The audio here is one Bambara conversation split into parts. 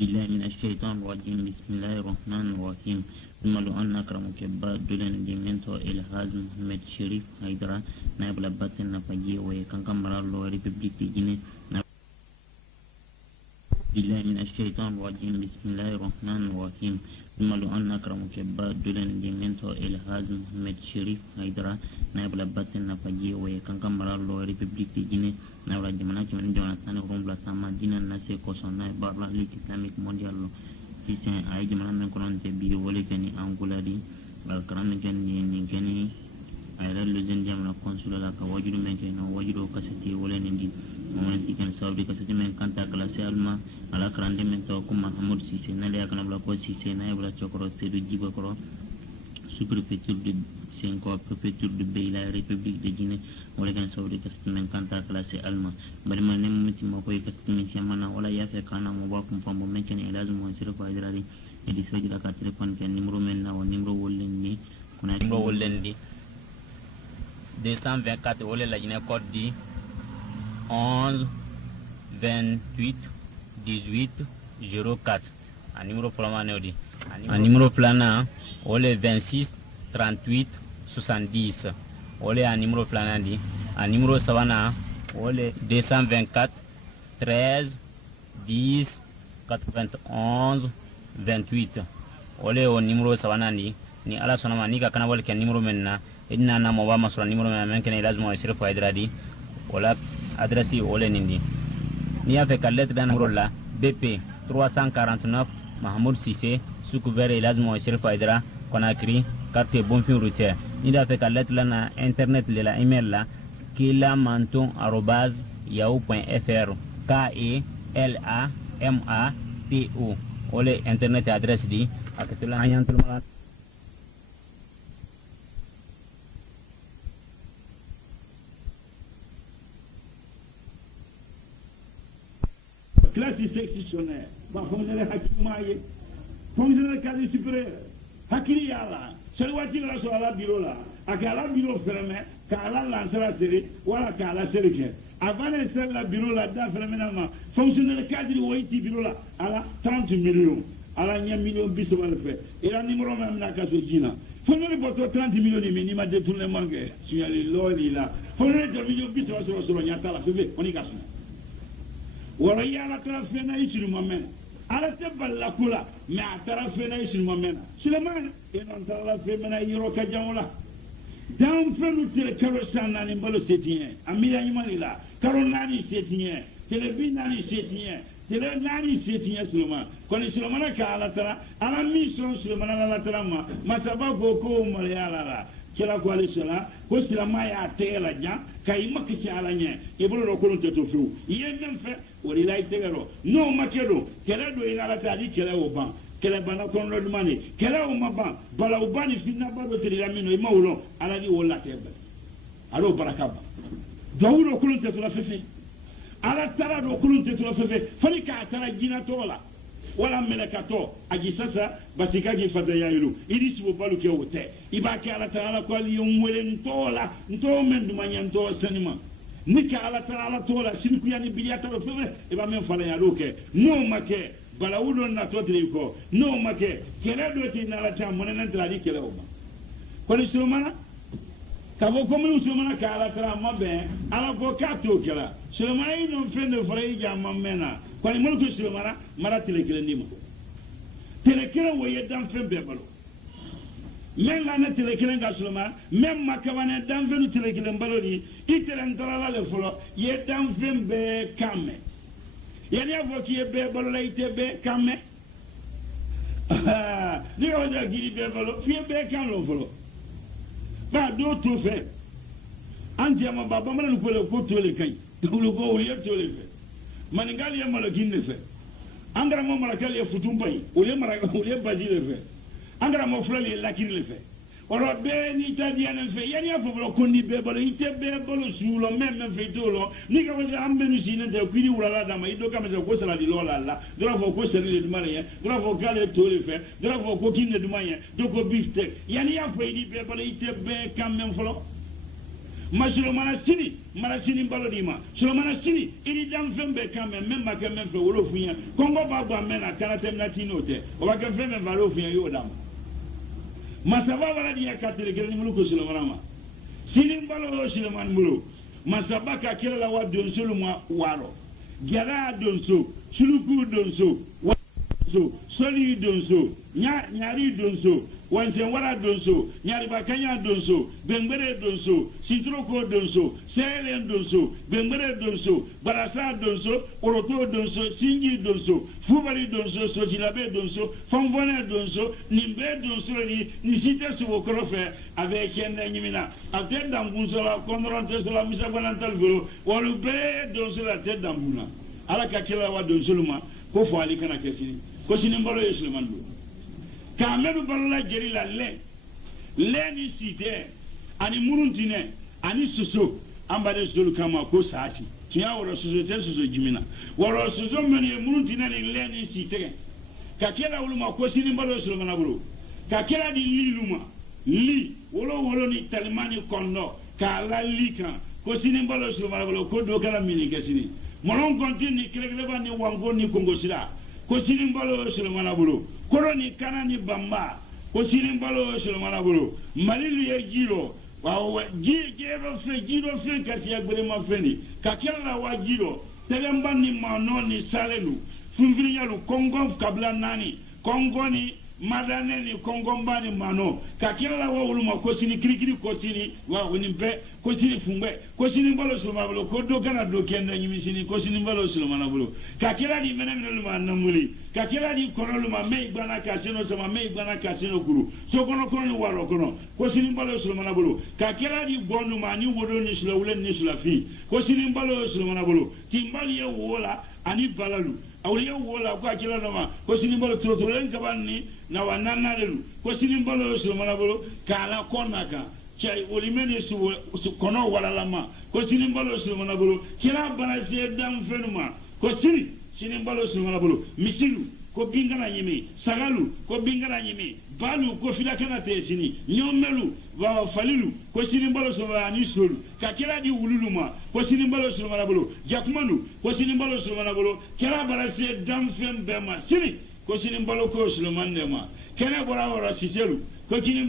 بالله من الشيطان الرجيم بسم الله الرحمن الرحيم ثم لو أن أكرمك بعد دولن ديمنتو الهاز محمد شريف هيدرا نائب لباتن نفجي ويكن كمرا لو ريبوبليك دي جيني بالله من الشيطان الرجيم بسم الله الرحمن الرحيم ثم لو أن أكرمك بعد دولن ديمنتو الهاز محمد شريف هيدرا نائب لباتن نفجي ويكن كمرا لو ريبوبليك دي جيني نائب جماعة من جماعة ثاني روم بلا سما دين الناس كوسون نائب بارلا الإسلاميك مونديال Sisen ay jamana men konante bi wole kani anguladi karam kani ni kani ay la luzen jamana consul la ka wajudu men kani wajudu kasati wole nindi momenti kan saudi kasati men kanta classe alma ala krande men to ko Mahmoud Sise na le akana bla ko Sise na bla chokro sedu jiba kro sous-préfecture de Senko préfecture de Beila République de Guinée wala kan saudi kasati men kanta classe alma bari man nem muti mako kasati men chamana wala ya fe kana mo ba kum pambo men kani lazim mo sira fa idrari edi soji la ka téléphone ken numéro men na wa numéro wollendi kuna numéro wollendi 224 wala la Guinée code di 11 28 18 04 a numéro plana odi a numéro plana wala 26 38 70 wala a numéro plana di a numéro savana wala 224 13 10 91 28 wala o numéro savana ni ala sonama ni ka kana wala ken numéro menna inna na mo ba masura numéro men ken lazimo sir fa idradi wala adresse wala nindi ni a fait ka lettre dans numéro la BP 349 Mahmoud Sise sous couvert lazimo sir fa idra Conakry carte bonfin routier ni da fait ka lettre la na internet le la email la kilamanton@yahoo.fr KELAMATO wala internet adresse di akatula ayantul mala classe sectionnaire ba fonctionnaire hakimaye fonctionnaire cadre supérieur hakili yala sel wati la so ala bureau la akala bureau fermé kala lancera série wala kala série avant de faire la bureau la da fermément fonctionnaire cadre woiti bureau la ala 30 millions ala nya millions biso wala fait et la numéro même na kaso jina fonctionnaire boto 30 millions ni minima détournement que signalé loli la fonctionnaire millions biso so nya tala fait on y gasse wala yala transfert ici le moment ala tebal la kula mais a transfert ici le moment Suleiman et non tala fait mena yoro ka jamula dan felu tele karosan nani mbalo setien amira yimalila karonani setien tele binani setien tele nani setien Suleiman koni Suleiman ka ala tara ala mission Suleiman ala tara ma sabako ko mo yala la kila ko ale sala ko Suleiman ya tela jan kay makki ala nye e bolo ko non teto fu yenen fe wori lay tegero no makedo kele do ina la tali kele o ban kele bana kon lo dumani kele o maba bala o bani finna ba do tiri lamino e mawlo ala di wala tebe alo barakaba dawulo ko non teto la fefe ala tara do ko non teto la fefe fani ka tara jina tola wala melekato aji sasa basika ji fata yailu idi sibo balu ke wote ibaki ala tara ko ali yumwele ntola nto mendu manyanto sanima nika ala tara ala tola sinku yani biliyata do febe e ba men fala yalo ke no make balawudo na totri ko no make kele do ti na la ta monena tra di kele o ba ko ni Sulemana ka bo ko mu Sulemana ka ala tara mabe ala ko ka to kela Sulemana ino fende fara ija mamena ko ni mo ko Sulemana mara tele kele ndima tele kele wo yedan fembe balo men la na tele kele ga Sulemana men makabane dan venu tele kele balo ni itele ndala le folo yedan fembe kame yani avo ki be balo la ite be kame ni o ja giri be balo fi be kan lo folo ba do to fe anti ama baba mana ko le ko to le kai lu ko o ye to le fe maningali ya mala ginne fe angara mo mala kali ya futumbai o le mara o le baji le fe angara mo flali la kiri le fe oro be ni tadiana fe yani afo blo kondi be balo ite be balo sulo meme fe tolo ni ka wasa ambe ni sine de kwiri wala da ma ido kama ko sala di lola la dora fo ko seri le dumare ya dora fo kale to le fe dora fo ko kinne dumaya do ko bifte yani afo idi be balo ite be kam men folo ma Sulemana sini mara sini balo di ma Sulemana sini ini dam fembe kame memma ke membe wolo funya kongo baba mena kana temna tinote o ba ke fembe valo funya yo dam masaba wala dia katire ke ni muluko Sulemana ma sini balo Suleman mulu masaba ka kila la wa don suluma waro gara don so suluku don so so soli don so nyari don so wansen wara don so nyari bakanya don so bengbere don so sitroko don so selen don so bengbere don so barasa don so oroto don so singi don so fubari don so sojilabe don so fonvone don so nimbe don so ni site so okrofe avec kende nyimina ate damgunso la konronte so la misabanantal golo wolu be don so la tête dambuna ala ka kila wa don soluma ko fo ali kana kesini ko sini mbolo Suleman do ka medu balla jeri la le ni site ani muruntine ani soso ambade sulu kama ko saasi tiya woro soso te soso jimina woro soso meni muruntine ni le ni site ka kila uluma ko sini mbolo Suleman bulu ka kila di liluma li wolo ni talimani kondo ka la lika ko sini mbolo Suleman bulu ko do kala mini kesini molon kontini kiregreba ni wango ni kongosira ko sini mbolo Suleman bulu koro ni kana ni bamba ko sini mbalo Sulemana bulu malilu ye jiro wa jiro fe kasi ya gbere ma fendi ka kella wa jiro telemba ni mano ni salelu funvini yalu kongo kabla nani kongo ni madane ni kongo mbani mano ka kella wa uluma ko sini kirikiri ko sini wa woni be ko sini fungbe ko sini mbalo Sulemana bulu ko do kana do kenda nyimi sini ko sini mbalo Sulemana bulu ka kella ni menene luma namuli ka kila di kono luma mei bana kasino sama mei bana kasino kuru so kono ni waro kono ko sini mbalo Sulemana bulu ka kila di bonu ma ni wodo ni sula wulen ni sula fi ko sini mbalo Sulemana bulu timbali ye wola ani balalu awli ye wola ko kila no ko sini mbalo troto len kabani na wanana lelu ko sini mbalo Sulemana bulu kala konaka chay olimeni su kono wala lama ko sini mbalo Sulemana bulu kila bana se dam fenuma ko sini mbalo Sulemana bulu misilu ko bingana nyimi sagalu ko bingana nyimi balu ko filakana te sini nyomelu wa falilu ko sini mbalo Sulemana ni solu ka kila di wululuma ko sini mbalo Sulemana bulu jakumanu ko sini mbalo Sulemana bulu kila barase dam fem bema sini ko sini mbalo ko Sulemana dema kene bora wora siselu ko sini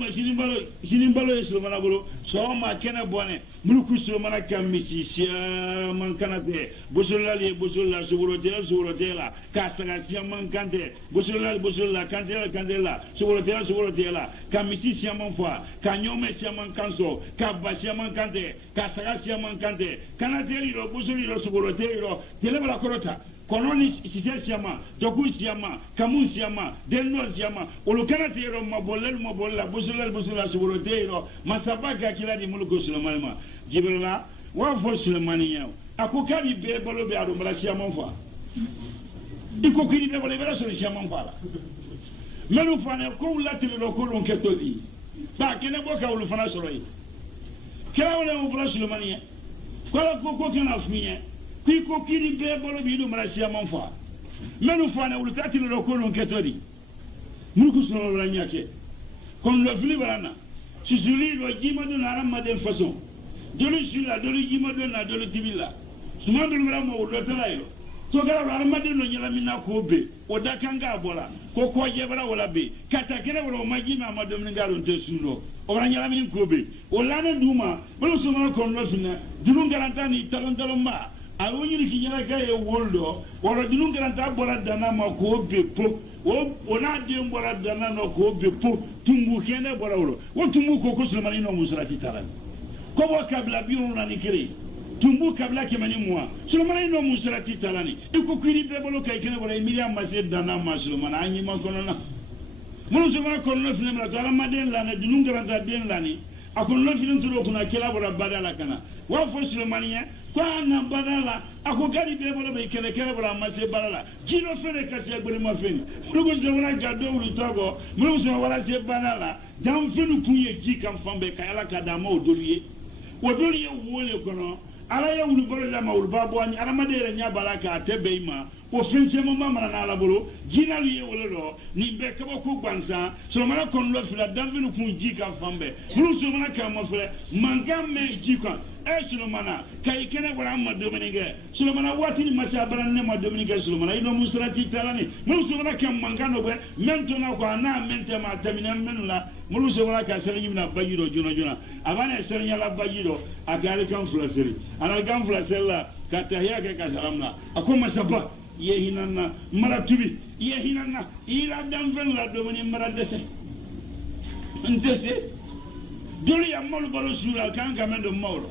mbalo Sulemana bulu so ma kene bone muluku Sulemana kamisi sia mankanate bosolali bosolla suburotela kasaga sia mankante bosolla kandela suburotela kamisi sia manfa kanyome sia mankanso kabasia mankante kasaga sia mankante kanateli ro bosoli ro suburotelo telebala korota kononi sise siama doku siama kamu siama denno siama olukana tero mabolla bosolla suburotelo masabaka kila di muluku Sulemana jibrila wa fo Sulemaniya akukari be bolo be ado mala siama fa iko kiri be bolo be so siama fa la melu fane ko latile lo ko lon ketodi ba kene boka ulu fana soroi kala wala mo bolo Sulemaniya ko kana funya ko kiri be bolo be do mala siama fa melu fane ulu tatile lo ko lon ketodi mulku Sulemana nyake kon lo fili barana sisuli lo jima do na ramade façon dolu sila dolu jima do na dolu tibila suma do mara mo do telayo to gara ramade no nyala mina ko be o da kanga bola ko jebara wala be kata kene wala majina ma do min garo te suno o ra nyala min ko be o lana duma bolo suma ko no fina dulu garanta ni tarantalo ma a woni ki nyala ga e woldo wala dulu garanta bola dana ma ko be po o na de mbora dana no ko be po tumbu kene bora wolo o tumbu ko Sulemana no musrati taran ko bo kabla biun na nikiri tumbu kabla ke mani moi Sulemana no musrati talani iko kiri be bolo kay kene bora emilia mased dana ma Sulemana anyi ma kono na mo Sulemana kono no fina mara ma den la na dinu garanta den lani akon no fina tulo kuna kila bora badala kana wa fo Sulemana kwa na badala ako gari be bolo be kele bora mased badala jino fere kasi agbere ma feni lugo Sulemana gado ulu togo mo Sulemana wala se badala jam fenu kunye ji kam fambe kayala kadama odoliye wole kono ala ya wulu bolo la ma wulu babo ani ala madere nya baraka tebeima o fensemo mamara na la bolo jina liye wala do ni be kaba ko bansa so mala kon lo fila danvenu kun jika fambe mulu so mana ka mo fele mangam me jika Sulomana kay kene wala ma dominike Sulomana wati ni masa baranne ma dominike Sulomana ino musrati talani mulu Sulomana kam mangano be mentona ko na mente ma tamina menula mulu Sulomana ka sere nyina bayiro jona abane sere nyala bayiro agale kan flaseri ana kan flasella kataya ke ka salamla akoma saba yehinanna maratubi yehinanna ila damven la domini maradese ndese doli amol balo sura kan gamendo mawlo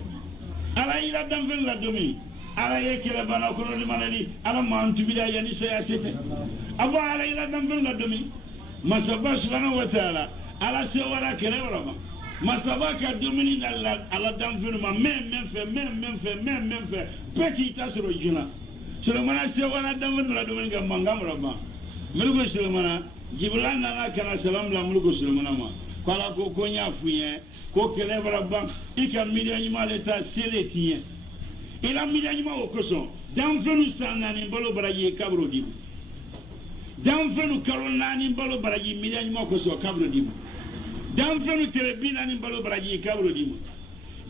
ala ila damven la domi ala yekele bana kono di manani ala mantu bida yani saya sete abo ala ila damven la domi masaba subhanahu wa ta'ala ala se wala kele wala masaba ka domini dalla ala damven ma men fe peki tasoro jina Sulomana se wala damven la domi ga mangam raba mulugo Sulomana jiblan na kana salam la mulugo Sulomana ma kala ko konya fuye ko kele baraba ika miliyan male ta seletiye ila miliyan ma o koso dan fenu sanani bolo baraji kabro dibu dan fenu karolani bolo baraji miliyan ma koso kabro dibu dan fenu telebina ni bolo baraji kabro dibu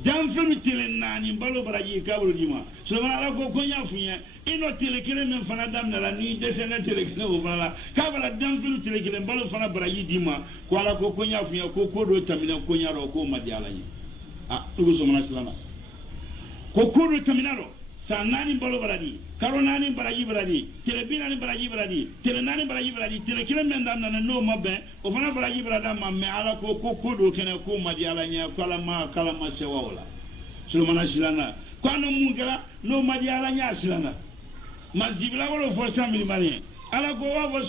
dan fenu telenani bolo baraji kabro dibu so mala ko konya fuye ino telekele men fana damna la ni desena telekele o bala kabala dan fenu telekele bolo fana baraji dima ko ala ko konya fuye ko do tamina konya ro ko madiala ni tugu so mana silama ko do tamina ro sanani bolo baradi karonani baraji baradi telebina ni baraji baradi telenani baraji baradi telekele men damna no mabe o fana baraji barada ma me ala ko do kene ko madiala nya kala ma sewa wala so mana silana kwano mungela no madiala nya silana masjibla wala fo samili mani ala ko wa fo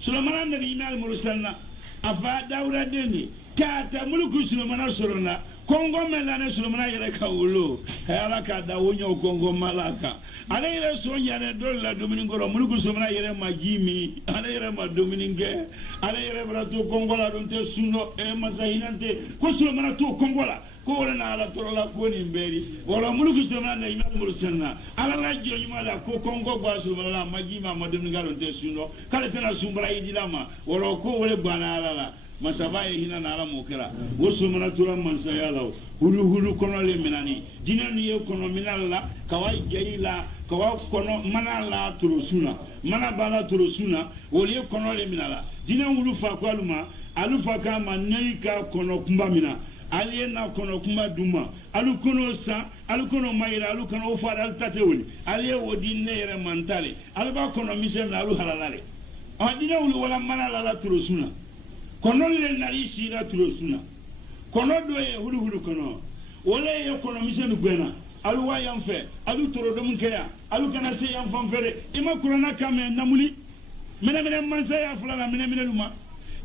Sulomana nabi imal mursalna afa dawra deni kata muluku Sulomana sorona kongo melane Sulomana yele ka ulo ala ka da wonyo kongo malaka ala yele sonya ne dolla dominingoro muluku Sulomana yele majimi ala yele ma domininge ala yele brato kongo la donte suno e mazahinante ko Sulomana to kongo la ko na ala torola ko ni mberi wala muluku Sulomana na imal mursalna ala la jonyuma la ko kongo gwa Sulomana la majima madomingalo donte suno kala tena sumbra idilama wala ko wala bana ala masaba hina na ala mokera woso mana tura mansa yalo hulu kono le minani dinani ye kono minalla kawai geila kawa kono manala turusuna mana bala turusuna woli kono le minala dinan hulu fa kwaluma alufa kama neika kono kumba mina aliena kono kumba duma alu kono sa alu kono mayira alu kono fara al tatewuli aliye wodi nere mantale alba kono misel alu halalale adina hulu wala manala la turusuna kono le nari sira turosuna kono do e hulu kono wala e kono misenu gwena alu wa yamfe alu toro do munkeya alu kana se yam famfere ima kurana kame namuli mena mansa ya fulana mena luma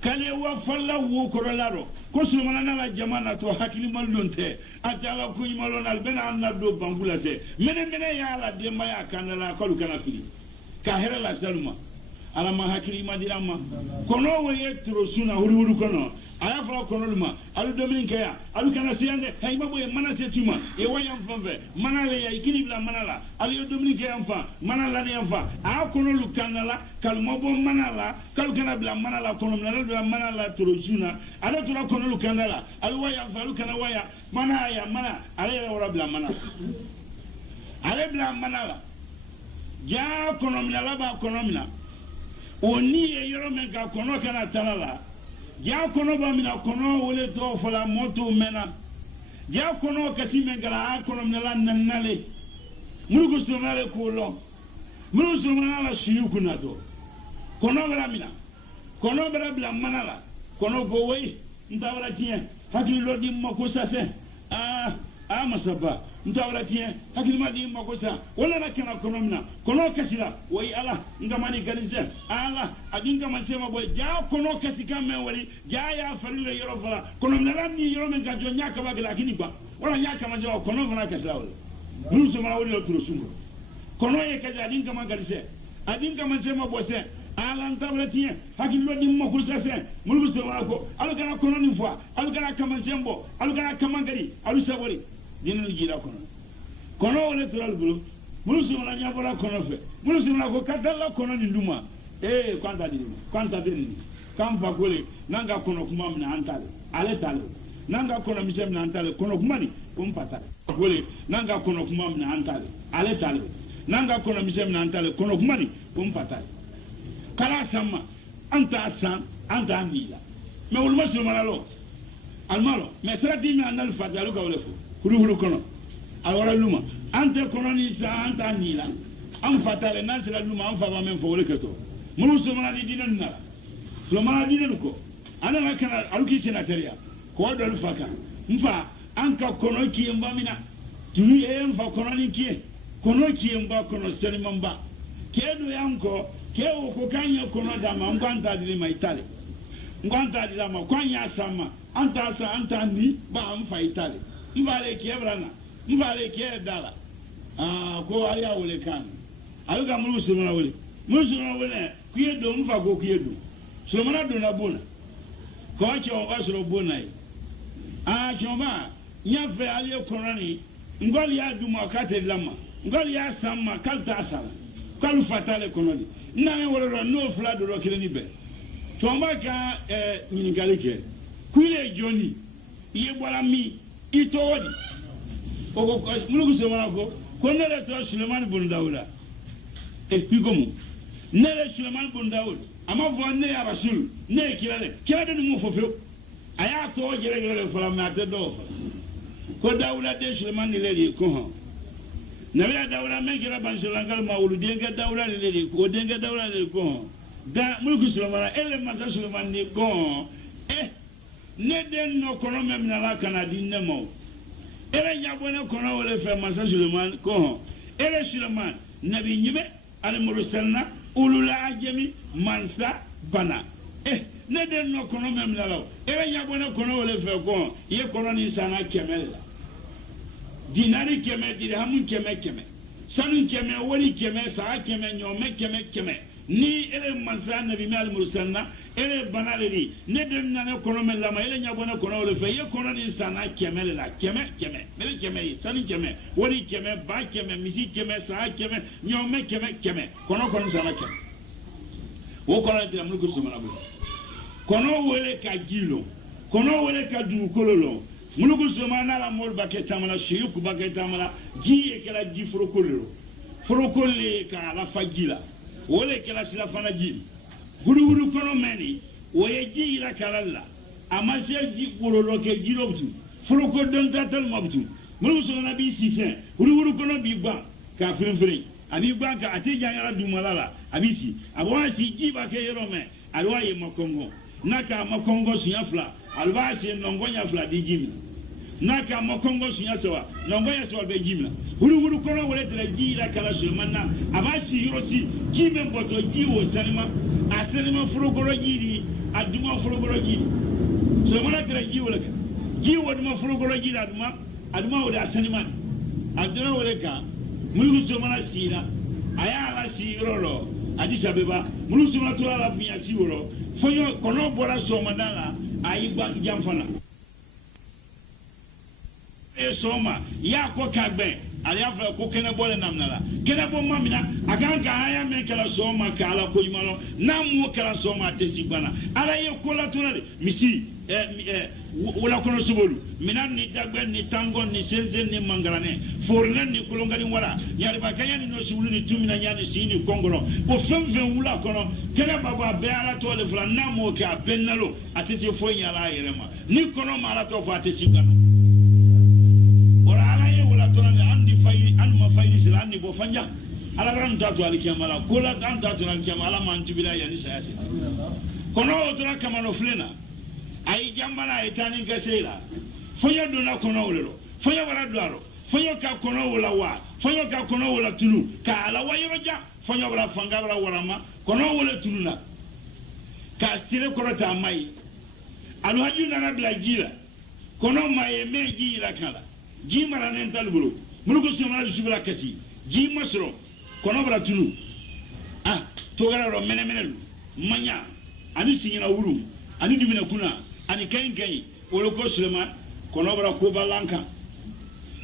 kale wa falla wo korolaro ko Sulomana na la jamana to hakili malonte atala ko imalona albena anna do bangula se mena ya la de maya kanala ko kana fili ka hera la saluma ala ma hakili madirama kono woye turosuna hulu kono aya fala kono luma alu dominike ya alu kana siyande hay mabo e mana setuma e wayam fambe mana le ya ikini bla mana la alu dominike yam fa mana la yam fa a kono lu kanala kal mabo mana la kal kana bla mana la kono bla mana la turosuna ala tura kono lu kanala alu wayam fa alu kana waya mana ya mana ala ya wara bla mana ala bla mana la ja kono minala ba kono mina oni e yoro men ka kono kana talala ja kono ba mina kono wole to fala moto mena ja kono kasi men gara kono mena nannale murugo Sulomana ko lo murugo Sulomana la shiyu kunato kono bra mina kono bra bla manala kono go we ndawra tien hakili lo di mako sase masaba ntawra tien hakili ma di mako sa wala na kana kono mina kono kasila way ala ngamani ganize ala adinga masema boy ja kono kasika me wali ja ya farile yoro fala kono mina ni yoro men ka jonya ka bagla lakini ba wala nyaka masema kono fana kasila wala nusu ma wali lo turusumo kono ye ka adinga ma ganize adinga masema bose ala ntawra tien hakili lo di mako sase mulu Sulomana ko alu kana kono ni fwa alu kana kamasembo alu kana kamangari alu sabori dinu jira kono wala tural bulu mulusi mana nyabora kono fe mulusi mana ko kadalla kono ni nduma kwanta dini kan fa gole nanga kono kuma mina antale ale tale nanga kono misem mina antale kono kuma ni pata gole nanga kono kuma mina antale ale tale nanga kono misem mina antale kono kuma ni pata kala sama anta san anta amila me ulma sulu manalo almalo me srati mi anal fatalu ka wala fu huru kono awara luma ante kono ni sa anta amila am fatale nan sila luma am fa ba men fo wala keto mulu sumana di dinan na sumana dinan ko ana na kana aluki senateria ko do faka mfa anka kono ki mbamina tuni mfa kono ni ki kono ki mba kono seni mamba kedo yanko kewo ko kanya kono da ma ngwanta di ma itale ngwanta di ma kwanya sama anta ni ba mfa itale mbale ki ebrana mbale ki dala ko ari awole kan aluga mulu sumana wole musuna wala kuyedo mfa go kuyedo so mana do na bona ko ache o basro bona yi choma nya fe aliye korani ngoli ya duma kate lama ngoli ya sama kalta asala kalu fatale kononi na wala no fla do kile ni be choma ka nyini galike kule joni iye bwala mi itodi o ko mulugu so mana ko nele to Suleiman bun Dawuda explique mo nele Suleiman bun Dawud ama vonne ya rasul ne kilale ni mo fofo aya to gere fala ma te do ko Dawuda de Suleiman ni le ko ho nabi Dawuda men kira ban Suleiman ma wulu denga Dawuda le ko denga Dawuda le ko ho da mulku Suleiman ele ma Suleiman ni ko ne den no kono mem na la kana dinne mo ele nyabone kono wala fe ma Suleiman ko ho ele Suleiman nabi nyibe al mursalna ulul ajami mansa bana ne den no kono mem la law e nya bona kono wala fe ko ye kono ni sana kemel dinari keme dirhamun keme sanu keme wali keme sa keme nyome keme ni ele mansa nabi mal mursalna ele bana le ne den na kono mem la ma ele nya bona kono wala fe ye kono ni sana kemel la keme mele keme sanu keme wali keme ba keme misi keme sa keme nyome keme kono sana keme wo kono tira mulku sumana bu kono wele ka jilo kono wele ka du kololo mulku sumana la mol baket tamala shiyuku baket tamala ji e kala ji forokolle ka la fajila wole kala sila fana ji guru kono meni woye ji ila kalalla amase ji kololo ke jilo butu foroko don tatal mabtu mulku sumana bi sisen guru kono bi ba ka frenfren abi ba ka ati jangala du malala abisi abwasi jiba ke yerome alwaye makongo naka makongo sunyafla alwasi nongonya fla di jimi naka makongo sunyasewa nongonya sewa be jimi huru kono wole tele jira kala Suleimanna abasi yosi jime boto jiwo sanima asenima furugoro jiri aduma furugoro jiri Suleimanna tele jiwo leka jiwo duma furugoro jiri aduma wole asenima aduna wole ka mulku Suleimanna sira ayala sirolo Adisa beba mulusu matura la biya siworo fonyo kono bora soma dala ayiba jamfana soma ya ko kagbe ali afra ko kene bole namnala kene bo mamina aganga aya men kala soma kala ko yimalo namu kala soma tesibana ala ye ko la tunale misi wala kono subolu minan ni dagbe ni tango ni senze ni mangarane forlen ni kulongani wala yari bakanya ni no subulu ni tumina nyani sini kongolo bo femfen wula kono kene baba be ala to le fla namo ka bennalo atesi fo nyala yerema ni kono mala to fa tesibana ora ala ye wala to na andi fayi an ma fayi sila andi bo fanja ala ran ta to alikiyamala kula kan ta to alikiyamala man tibila yani sayasi kono otra kamano flena ay jambana ay tani gasela fonya dona kono wolelo fonya wala dwaro fonya ka kono wala wa fonya ka kono wala tulu ka ala wayro ja fonya wala fanga wala ma kono wala tuluna ka stile korota mai alu haju na bla jila kono mai me jila kala ji mara nen talbulu mulugo sumala subula kasi ji masro kono wala tulu to gara ro mene manya ani sinyina wuru ani dibina kuna ani kain wolo ko Suleiman kono bara ko balanka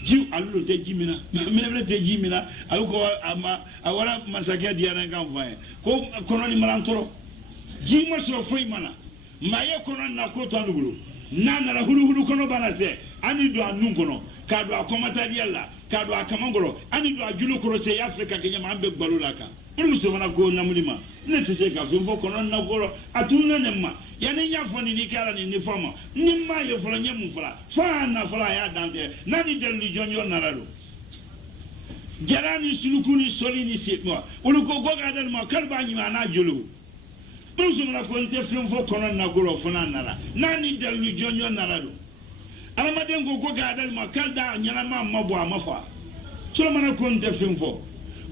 jiw alu te jimina mena te jimina alu ko ama awara masaka diana kan fa ko kono ni malantoro jima so foi mana maye kono na ko to nugulo nana la hulu kono bana se ani do anu kono ka do akomata diala ka do akamangoro ani do ajulu koro se Afrika kenya mambe gbalulaka pour so mana ko namulima ne te se ka fo kono na goro atunna nemma yani nya foni ni kala ni fama ni ma ye folo nyemu fala fa na fala ya dante nani delu jonyo naralo jarani sulukuni solini setmo uluko goga dal ma kalba ni ma na julu pour so mana ko nte fo kono na goro fona nara nani delu jonyo naralo alamaden go goga dal ma kalda nyana ma mabo amafa so mana ko nte fo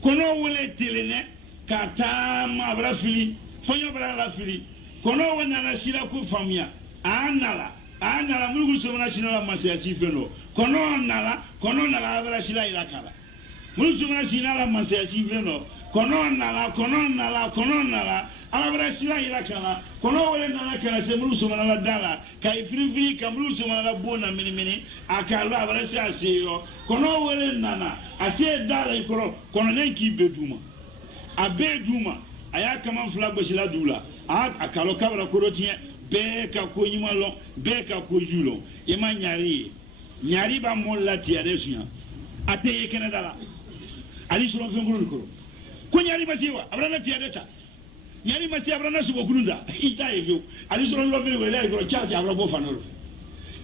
kono wole telene kata ma brafili fonyo bra la fili kono wana na shira ku famia anala mulgu so na shira masya sifeno kono nala abra shira ilakala mulgu so na shira masya sifeno kono nala abra shira ilakala kono wala na kala se mulgu so na dala kai free ka mulgu so na bona mini akala abra shira seyo kono wala nana ase dala ikoro kono nenki beduma abeduma aya kama flago shila dula akalo kabra korotie be ka ko nyimalo be ka ko julo ema nyari ba molla ti adesunya ate yekene dala ali suro fengulu ko nyari masiwa abrana ti adeta nyari masi abrana subo kununda ita yeyo ali suro lo vele wele ko chaati abra bo fanolo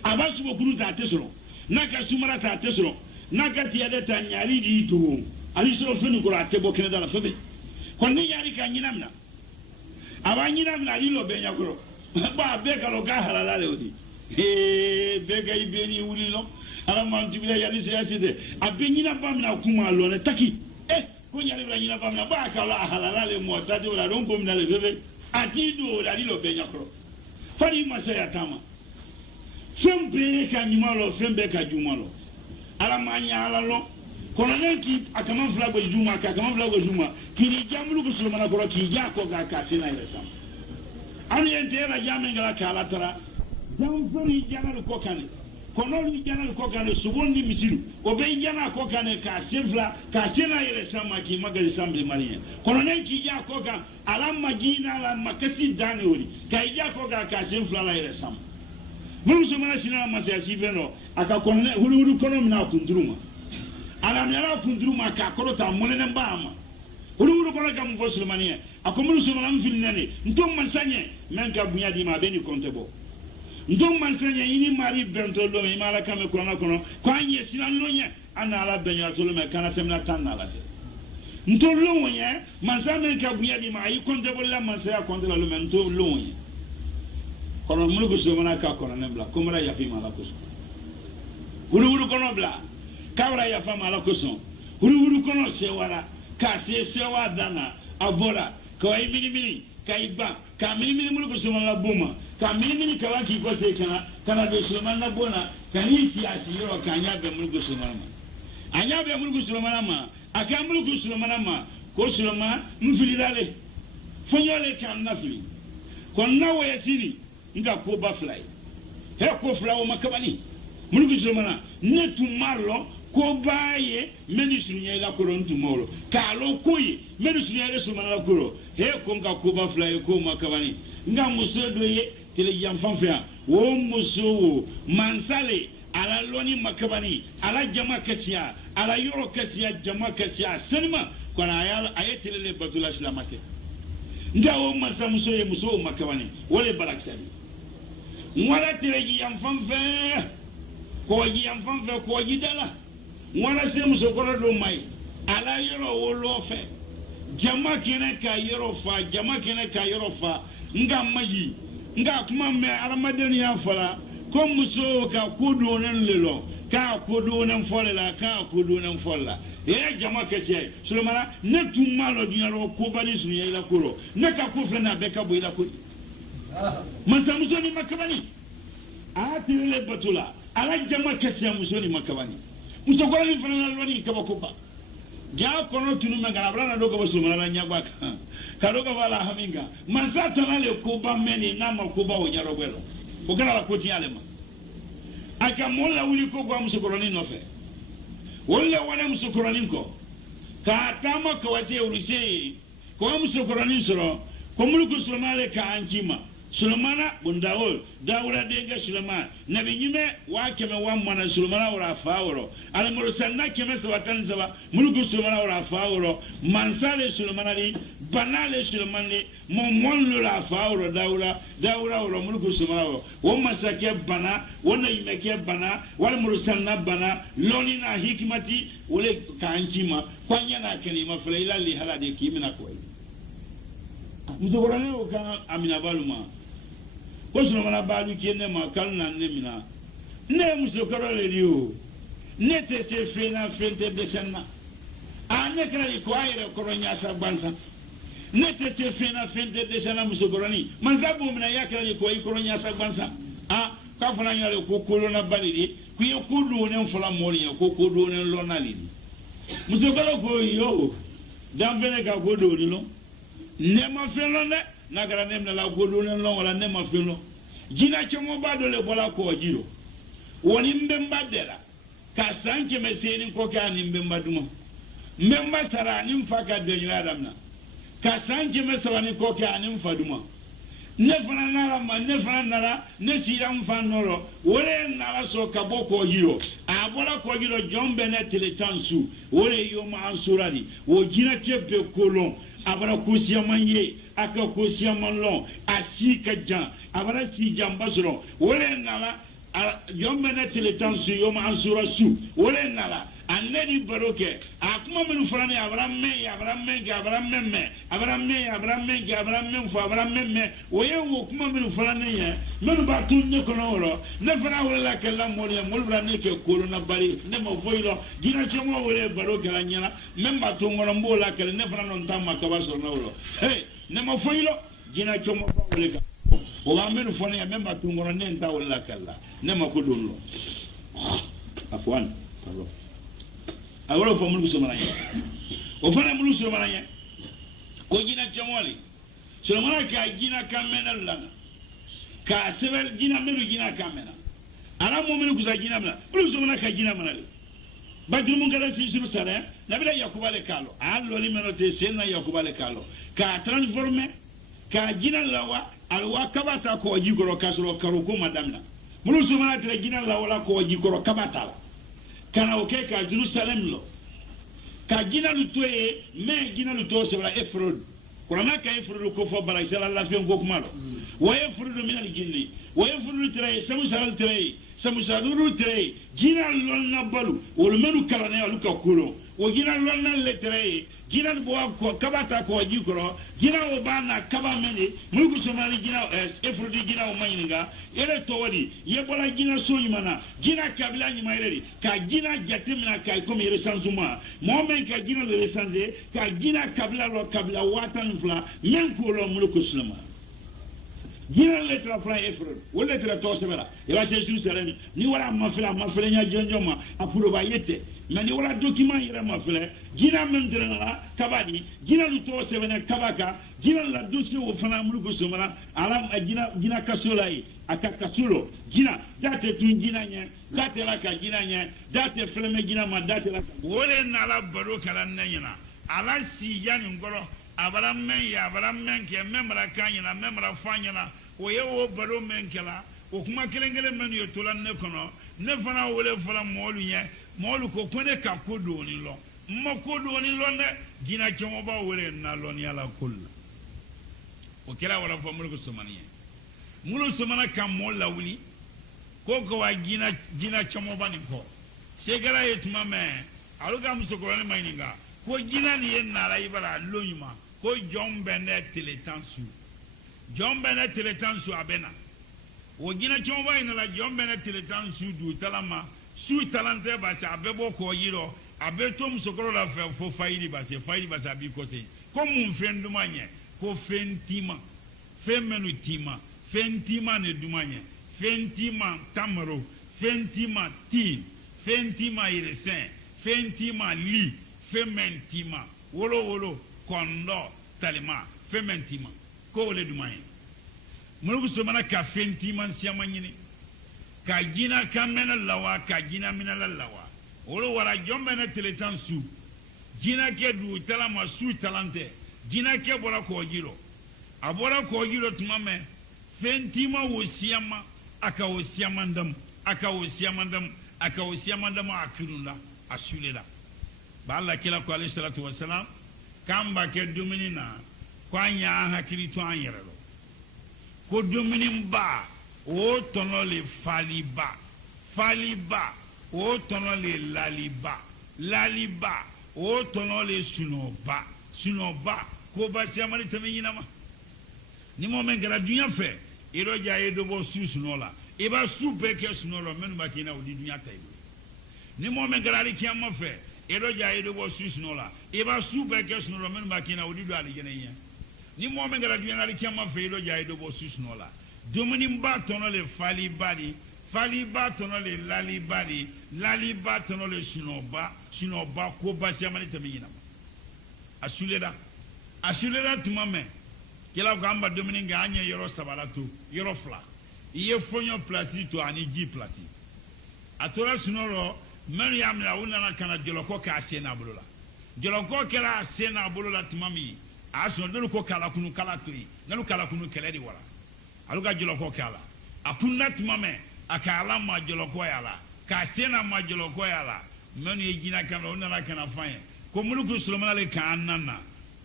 aba subo kununda atesoro naka sumara ta atesoro naka ti adeta nyari di to ali suro fengulu ate bo kene dala febe konni nyari ka nyinamna abanyina mnali lo benya kuro ba beka lo ka halala le odi beka ibeni ulilo ala mantibile ya lise aside abenyina ba mna kuma lo ne taki ko nyali bla nyina ba mna ba ka la halala le mo tati wala don ko mna le bebe atido la lo benya kuro fari masaya tama fembe ka nyimalo fembe ka jumalo ala manya ala lo kono nenki akama flago juma ka akama flago juma kini jamulu ko sulmana ko ki ja ko ga ka sina ile sam ani entera jamen gala kala tara jam fori janal ko kane kono ni janal ko kane subondi misilu o be jana ko kane ka sifla ka sina ile sam ki magali sambe mariye kono nenki ja ko ga ala magina la makasi dane wori ka ja ko ga ka sifla la ile sam mun sumana sina masasi beno aka kono hulu kono mina kunduruma ala mera kunduruma ka korota monene mbama uru kono kam fo sulmaniya akomuru sulman filnane ntom mansanye men ka bunya di ma beni kontebo ntom mansanye ini mari bento lo me mala kam ko na kono kwanye sinanonya ana ala benya to lo me kana semna tan ala de ntom lo wonya mansame ka bunya di ma yi kontebo la mansaya kontebo lo me ntom lo wonya kono mulu ko sulmana ka kono ne bla komara ya fi mala ko uru kono bla kabra ya fa mala ko so uru kono sewara ka sewa dana avora ko ay mini ka iba ka mini mulu ko suma la buma ka mini ka wa ki ko se kana do suma na bona kani ti asiro ka nya be mulu ko suma ma anya be mulu ko suma ma aka mulu ko suma ma ko suma mfili dale fonyole kan na fili kon na wo yasiri nga ko ba fly he ko flawo makabani mulu ko suma na ne tumarlo ko baye ministre nya la ko ron tumolo ka lo koyi ministre nya resu mana ko he ko nga ko ba fly ko makabani nga musodo ye tele jam fanfia wo muso mansale ala loni makabani ala jama kasiya ala yoro kasiya jama kasiya senma ko na ayetele le batula islamate nga wo mansa muso ye muso makabani wole balaksabi wala tele jam fanfia ko jam fanfia ko jidala wala se muso kora do mai ala yoro wo lofe jama kene ka yoro fa nga maji nga kuma me aramaden ya fala ko muso ka kudu nan lelo ka kudu nan fola ka kudu nan fola e jama ke se sulmana ne tumalo dinaro ko bani sunu ya ila kuro ne ka ko fena be ka bo ila ko masa muso ni makabani ati le batula ala jama ke se muso ni makabani muso ko ni fana loni ka ba ko ba ja kono tunu me ngala brana do ko sulmana nyagba ka do ko wala haminga mansa tanale ko ba meni na ma ko ba o nyaro gwelo ko kala la ko ti alema aka mola wuli ko gwa muso ko ni no fe wala wana musukurani ko ka tama ka wase uruse ko musukurani soro ko mulku sulmane ka anjima Sulmana bundawol Dawuda denga Sulman nabi nyime wa keme wa mana Sulmana wala faawro al mursalna keme sawatan sawa mulku Sulmana wala faawro mansale Sulmana li banale Sulman li momon la faawro Dawuda wala mulku Sulmana wo masake bana wona yimeke bana wal mursalna bana loni na hikmati wala kanjima kwanya na kalima fulaila li halade kimina ko muzogorane o ka amina baluma ko Sulmana balu kene ma kalna ne mina ne musokoro le rio ne te se fena fente desenna a ne krali ko ayre koronya sa bansa ne te se fena fente desenna musokoroni manzabu mina yakrali ko koronya sa bansa a ka fana nyale ko kolona balidi ku ye kudu ne fula mori ko kudu ne lonali musokoro ko yo dambene ka kudu ni lo ne ma felo ne nagara nem na la godo ne lo wala ne ma felo jina chomo bado le bola ko jiro woni mbemba dela ka sanke me seni ko ka ni mbemba duma mbemba sara ni mfaka de ni adamna ka sanke me sara ni ko ka ni mfaduma ne fana nara ma ne fana nara ne sira mfanoro wole nara so ka boko jiro a bola ko jiro jombe ne teletansu wole yo ma ansuradi wo jina kebe kolon abara kusiya manye aka kusiya manlon asika jan abara si jamba soro wole nala yombe na teletan su yoma ansura su wole nala anedi baroke akuma menu frane abara men fo abara men woye wo kuma menu frane ye menu ba tun ne kono woro ne fana wala kala mori mol bra ne ke korona bari ne mo voilo gina chemo wole baroke la nyana memba tun ngoro mbola kala ne fana non tamma ka baso na woro hey ne mo voilo gina chemo ba wole ka o ba menu fone ya memba tun ngoro ne nta wala kala ne ma ko donlo afwan pardon awolo fo mulku Sulmana ye o fana mulku Sulmana ye ko jina chamoli Sulmana ka jina kamena lana ka sebel jina melu jina kamena ala mo melu kusa jina mena mulku Sulmana ka jina mena le badru mun kala si suru sare nabila yakuba le kalo allo li meno te senna yakuba le kalo ka transformer ka jina lawa alwa kabata ko jikoro kasro karuko madamna mulku Sulmana tre jina lawa ko jikoro kabata la kana oke ka Jerusalem lo ka gina lutoe me gina luto se bala efrod kurana ka efrod ko fo bala sala la fe ko kuma lo wa efrod min al jinni wa efrod tray samusal tray samusaluru tray gina lon na balu wol menu kala ne aluka kulo o gina lon na le tray gina bo ko kabata ko jikoro gina o bana kaba meni mulku Sulmana gina efrod gina o mayininga ere to wadi yebola gina so yimana gina kabila nyima ere ka gina jatemina ka ko mi resansuma momen ka gina le resanze ka gina kabila lo kabila watan fla men ko lo mulku Sulmana gina le tra fla efrod wala tra to sebela e wa se Jerusalem ni wala mafila nya jonjoma apulo ba yete mais ni wala document yere mafila gina men drenala kabadi gina lu to sebena kabaka gina la dossier o fana mulku Sulmana alam gina kasolai aka kasulo gina date tun gina nya date la ka gina nya date fleme gina ma date la wole na la baro kala nanyana ala si yani ngoro abara men ke memra kanyana memra fanyana o ye o baro men kala o kuma kelengele men yo tolan ne kono ne fana wole fala molu nya molu ko kone ka kodo ni lo mo kodo ni lo ne gina chomo ba wole na lo ni ala kullu o kila wala fa mulku Sulmana mulu Sulmana kan mo lawuli ko ko wa gina chomo bani ko segara yetuma me aluga musokoroni maininga ko gina ni en nara ibara lonyuma ko jombe ne teletansu abena o gina chomo bani na la jombe ne teletansu du talama su talante ba sa abebo ko yiro abeto musokoro la fo faidi ba se bi ko se ko mun fenduma nye ko fentima femenutima fentima ne dumanye fentima tamaro fentima tin fentima iresen fentima li fementima wolo kondo talima fementima ko le dumanye mulku Sulmana ka fentima siamanyini ka gina kamena lawa ka gina mina lawa olo wara jombe na teletan su jina ke du talama su talante jina ke bora ko jiro abora ko jiro tumame fentima wosiyama aka wosiyamandam akirunda asulela ba Allah kila ko alayhi salatu wassalam kamba ke dumini na kwanya hakiri to anyerelo ko dumini ba o tonole faliba o tonole laliba o tonole sunoba ko basiyamani taminyinama ni mo men gara dunya fe iro jaye do bo sunola iba supe ke sunolo men bakina odi dunya taybe ni mo men gara ri kiyama fe iro jaye do bo sunola iba supe ke sunolo men bakina odi do ali jenenya ni mo men gara dunya ri kiyama fe iro jaye do bo sunola dumuni mba tonole faliba tonole laliba tonole sunoba ko basiyamani taminyinama asuleda tumame kila ko amba dumuni nga anye yoro sabalato yoro fla iye fonyo place to ani ji place atora sunoro men yamla unana kana joloko ka asena bulula joloko kera asena bulula tumami aso dolu ko kala kunu kala toyi nalu kala kunu keledi wala aluga joloko kala akunna tumame akala ma joloko yala ka asena ma joloko yala men yejina kana unana kana fanye ko muluku sulaiman le kanana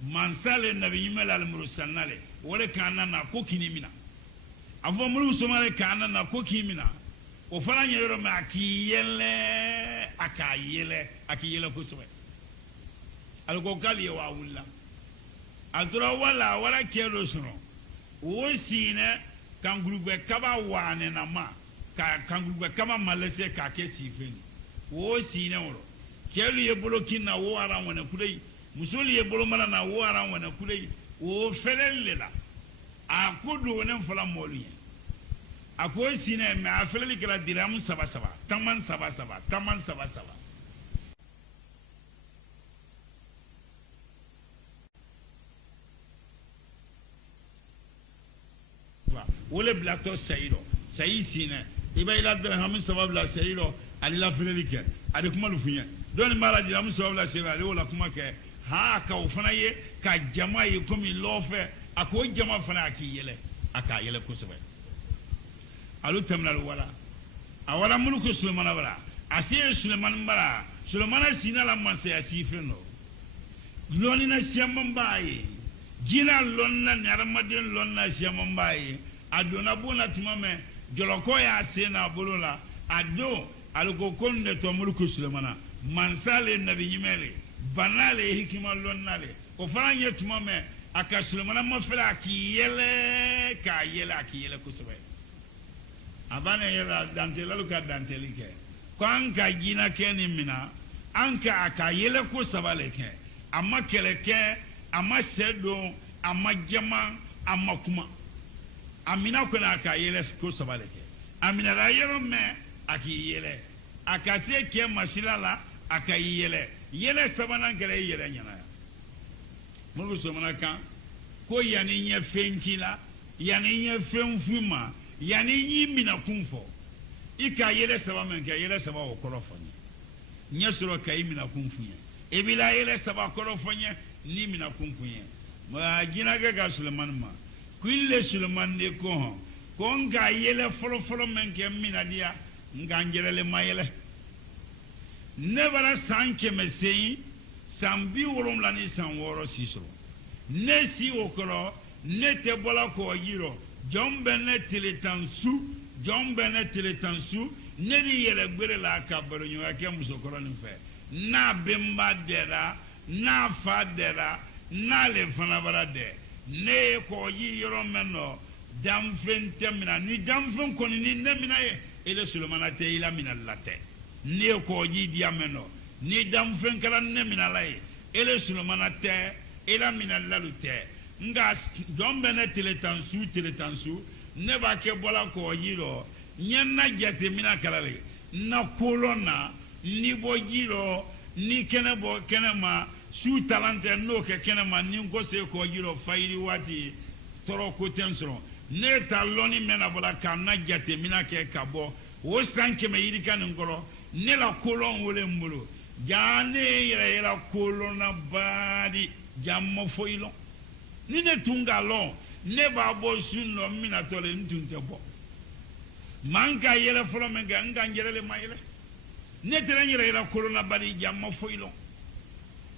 mansale nabi yimel al mursalale wala kanana ko kinimina afo mulu somale kanana ko kimina o fara nyero ma akiyele ko sowe algo kali wa wulla adura wala kero suno o sine kangurugbe kaba wane na ma ka kangurugbe kama malese ka ke sifeni o sine woro kelu ye bolokin na wo ara wona kudai musuli ye bolo mala na wo ara wona kudai o felellela a kudu wonen fala moluye ako sine me a feleli kala diram saba taman saba wole blato sayiro sayi sine iba ila dirham sabab la sayiro alila feleli ke ade kuma lu funya don mala diram sabab la sayiro ale wala kuma ke ha ka ufana ye ka jama ye komi lofe ako jama fana aka yele kusabe alu tamnal wala awara mulku sulaiman wala asiye sulaiman bara sulaiman sina la manse asifeno loni na siyamambaye jina lonna nyaramadin lonna siyamambaye adona bona tumame joloko ya sena bolola ado aluko konde to mulku sulaiman mansale nabi yimele banale hikima lonnale o faranye tumame aka sulaiman mafela akiyele kusabe abane yela dantelalu ka dantelike kwanka jina keni mina anka aka yele kusabale ke amma keleke amma sedo amma jama amma kuma amina kuna aka yele kusabale ke amina la yero me akiyele aka se ke masilala aka yele sabana kele yele nyana mulku somana kan ko yani nye fenkila yani nye fenfuma yani yi mina kunfo ika yele saba men ka yele saba o korofanya nyesoro ka yi mina kunfunya ebila yele saba korofanya ni mina kunfunya ma jina ga Sulaiman ma kuille Sulaiman de ko nga yele folo men ke mina dia nga ngerele mayele nebara sanke mesei sambi worom la ni san woro sisoro ne si okoro ne te bola ko yiro jombe ne teletansu ne di yele gbere la ka baro nyu ake musokoro ni fe na bemba dera na fa dera na le fana bara de ne ko yiro meno damfen temina ni damfen ko ni ne mina ye ele Sulaiman te ila mina late ne ko yi dia meno ni damfen kala ne mina la ye ele Sulaiman te ila mina lalute nga jombe ne teletansu ne ba ke bola ko yiro nyenna jete mina kalale na kolona ni bo yiro ni kenema su talante no ke kenema ni ko se ko yiro fayri wati toro ko tensro ne taloni mena bola kana jete mina ke kabo o sanke me yiri kan ngoro ne la kolon wole mbolo jane yera kolona badi jamma foilo ni ne tunga lo ne ba bo sunno mina tole ntunte bo manka yele folo men ga nganjere mayele ne tere yera kolona badi jamma foilo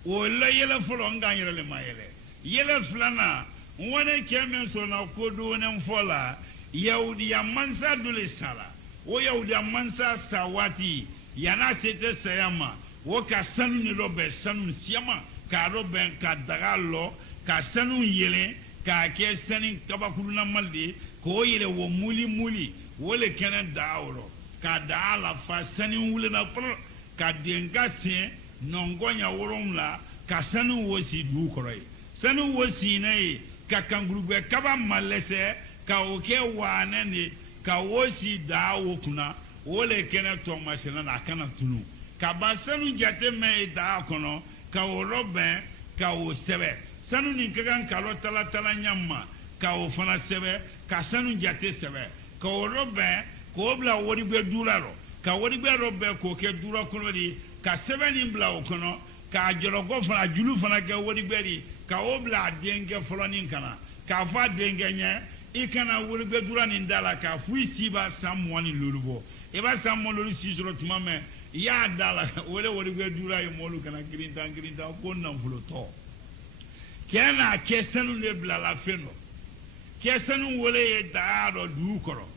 wala yele folo nganjere mayele yele flana wone kemen so na kodo ne fola yahudi ya mansa dole sala o yahudi ya mansa sawati yana sete sayama wo ka sanu ni robe sanu siama ka robe ka dagalo ka sanu yele ka ke sanin kabakulu na malde ko yele wo muli wole kenen daawro ka daala fa sanin wule na pro ka denga se nongonya woromla ka sanu wosi du koroi sanu wosi nei ka kangurugbe kaba malese ka oke wanene ka wosi daawo kuna wole kenen to masena na kana tunu ka ba sanu jate me daa kono ka o robe ka o sebe sanu ni kagan kalo tala nyamma ka o fana sebe ka sanu jate sebe ka o robe ko bla wori be duraro ka wori be robe ko ke dura kono di ka sebe ni bla o kono ka jorogo fana julu fana ke wori be di ka o bla denge floni kana ka fa denge nye ikana wori be dura ni ndala ka fu siba samwani lulubo e ba sammo lulu si joro tumame ya dala wori be dura e molu kana girinta ko nan fulo to kena kesanu le bla la feno kesanu wole e daaro du koro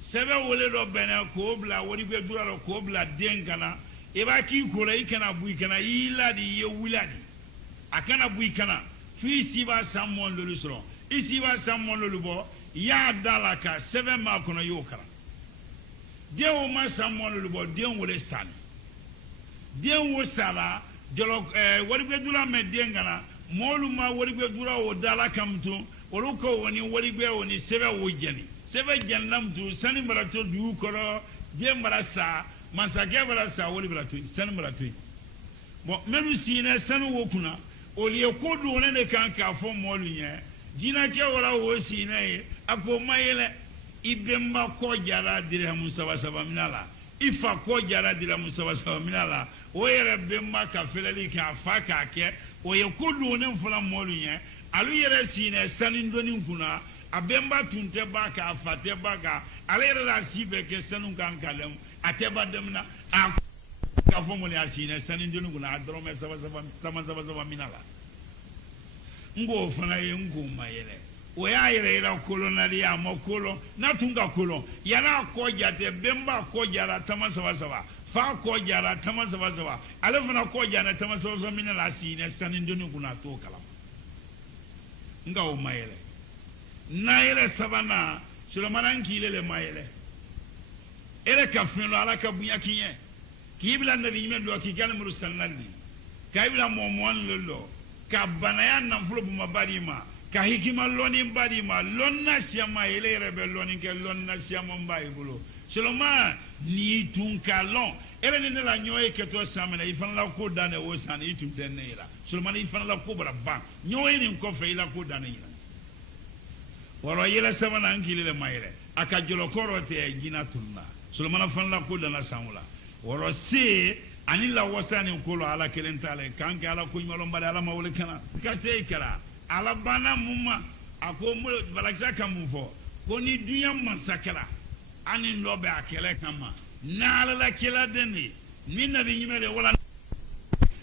sebe wole do bena ko bla wori be dura ro ko bla dengana e ba ki ko re kana bui kana ila di ye wuladi akana bui kana fi si ba sammon lolu soro isi ba sammon lolu bo ya dala ka sebe ma kono yo kara de o ma sammon lolu bo de wole sani de wo sala jolo wori be dura me dengana molu ma wori be dura o dala kamtu wolu ko woni wori be woni sebe wo jeni sebe jennam tu sani barato du koro je marasa masake barasa wori barato sani barato bon menu sine sanu wo kuna o liye ko do ne kan ka fo molu nye jina ke wora wo sine ako mayele ibemba ko jara dirham saba minala ifa ko jara dirham saba minala o yere bemba ka felali ka fa ka ke o ye ko do ne fula molu nye alu yere sine sanin doni kuna abemba tunte baka afate baka ale yere la sibe ke sanu kan kalem ateba demna a ka fomole asine sanin doni kuna adrome saba minala ngo fana ye ngo mayele o ya yere la kolonali ya makolo na tunga kolon yana ko jate bemba ko jara tama saba fa ko jara tama saba ale fana ko jara tama saba minala asine sanin doni kuna to kala nga o mayele na yele sabana Sulemana nkile le mayele ele ka fino ala ka bunya kinye kibla na dinme do ki kan mursalnali ka ibla momon lolo ka banaya na fulo bu mabadi ma ka hikima loni badi ma lonna siama ele rebe loni ke lonna siama mbai bulo Sulemana ni tun kalon ele ne la nyoy ke to samena ifan la ko dane wo san itum tenera Sulemana ifan la ko bara ba nyoy ni ko fe ila ko dane ila woro yele samana nkile le mayele aka jolo korote jina tunna Sulemana fan la ko dana samula woro se ani la wasani ko lo ala kelentale kanke ala ko nyolo mbade ala mawle kana ka te kara ala bana mumma ako mo balaksa kamufo ko ni dunya mansakala ani lobe akele kama na ala la kila deni min nabi nyimele wala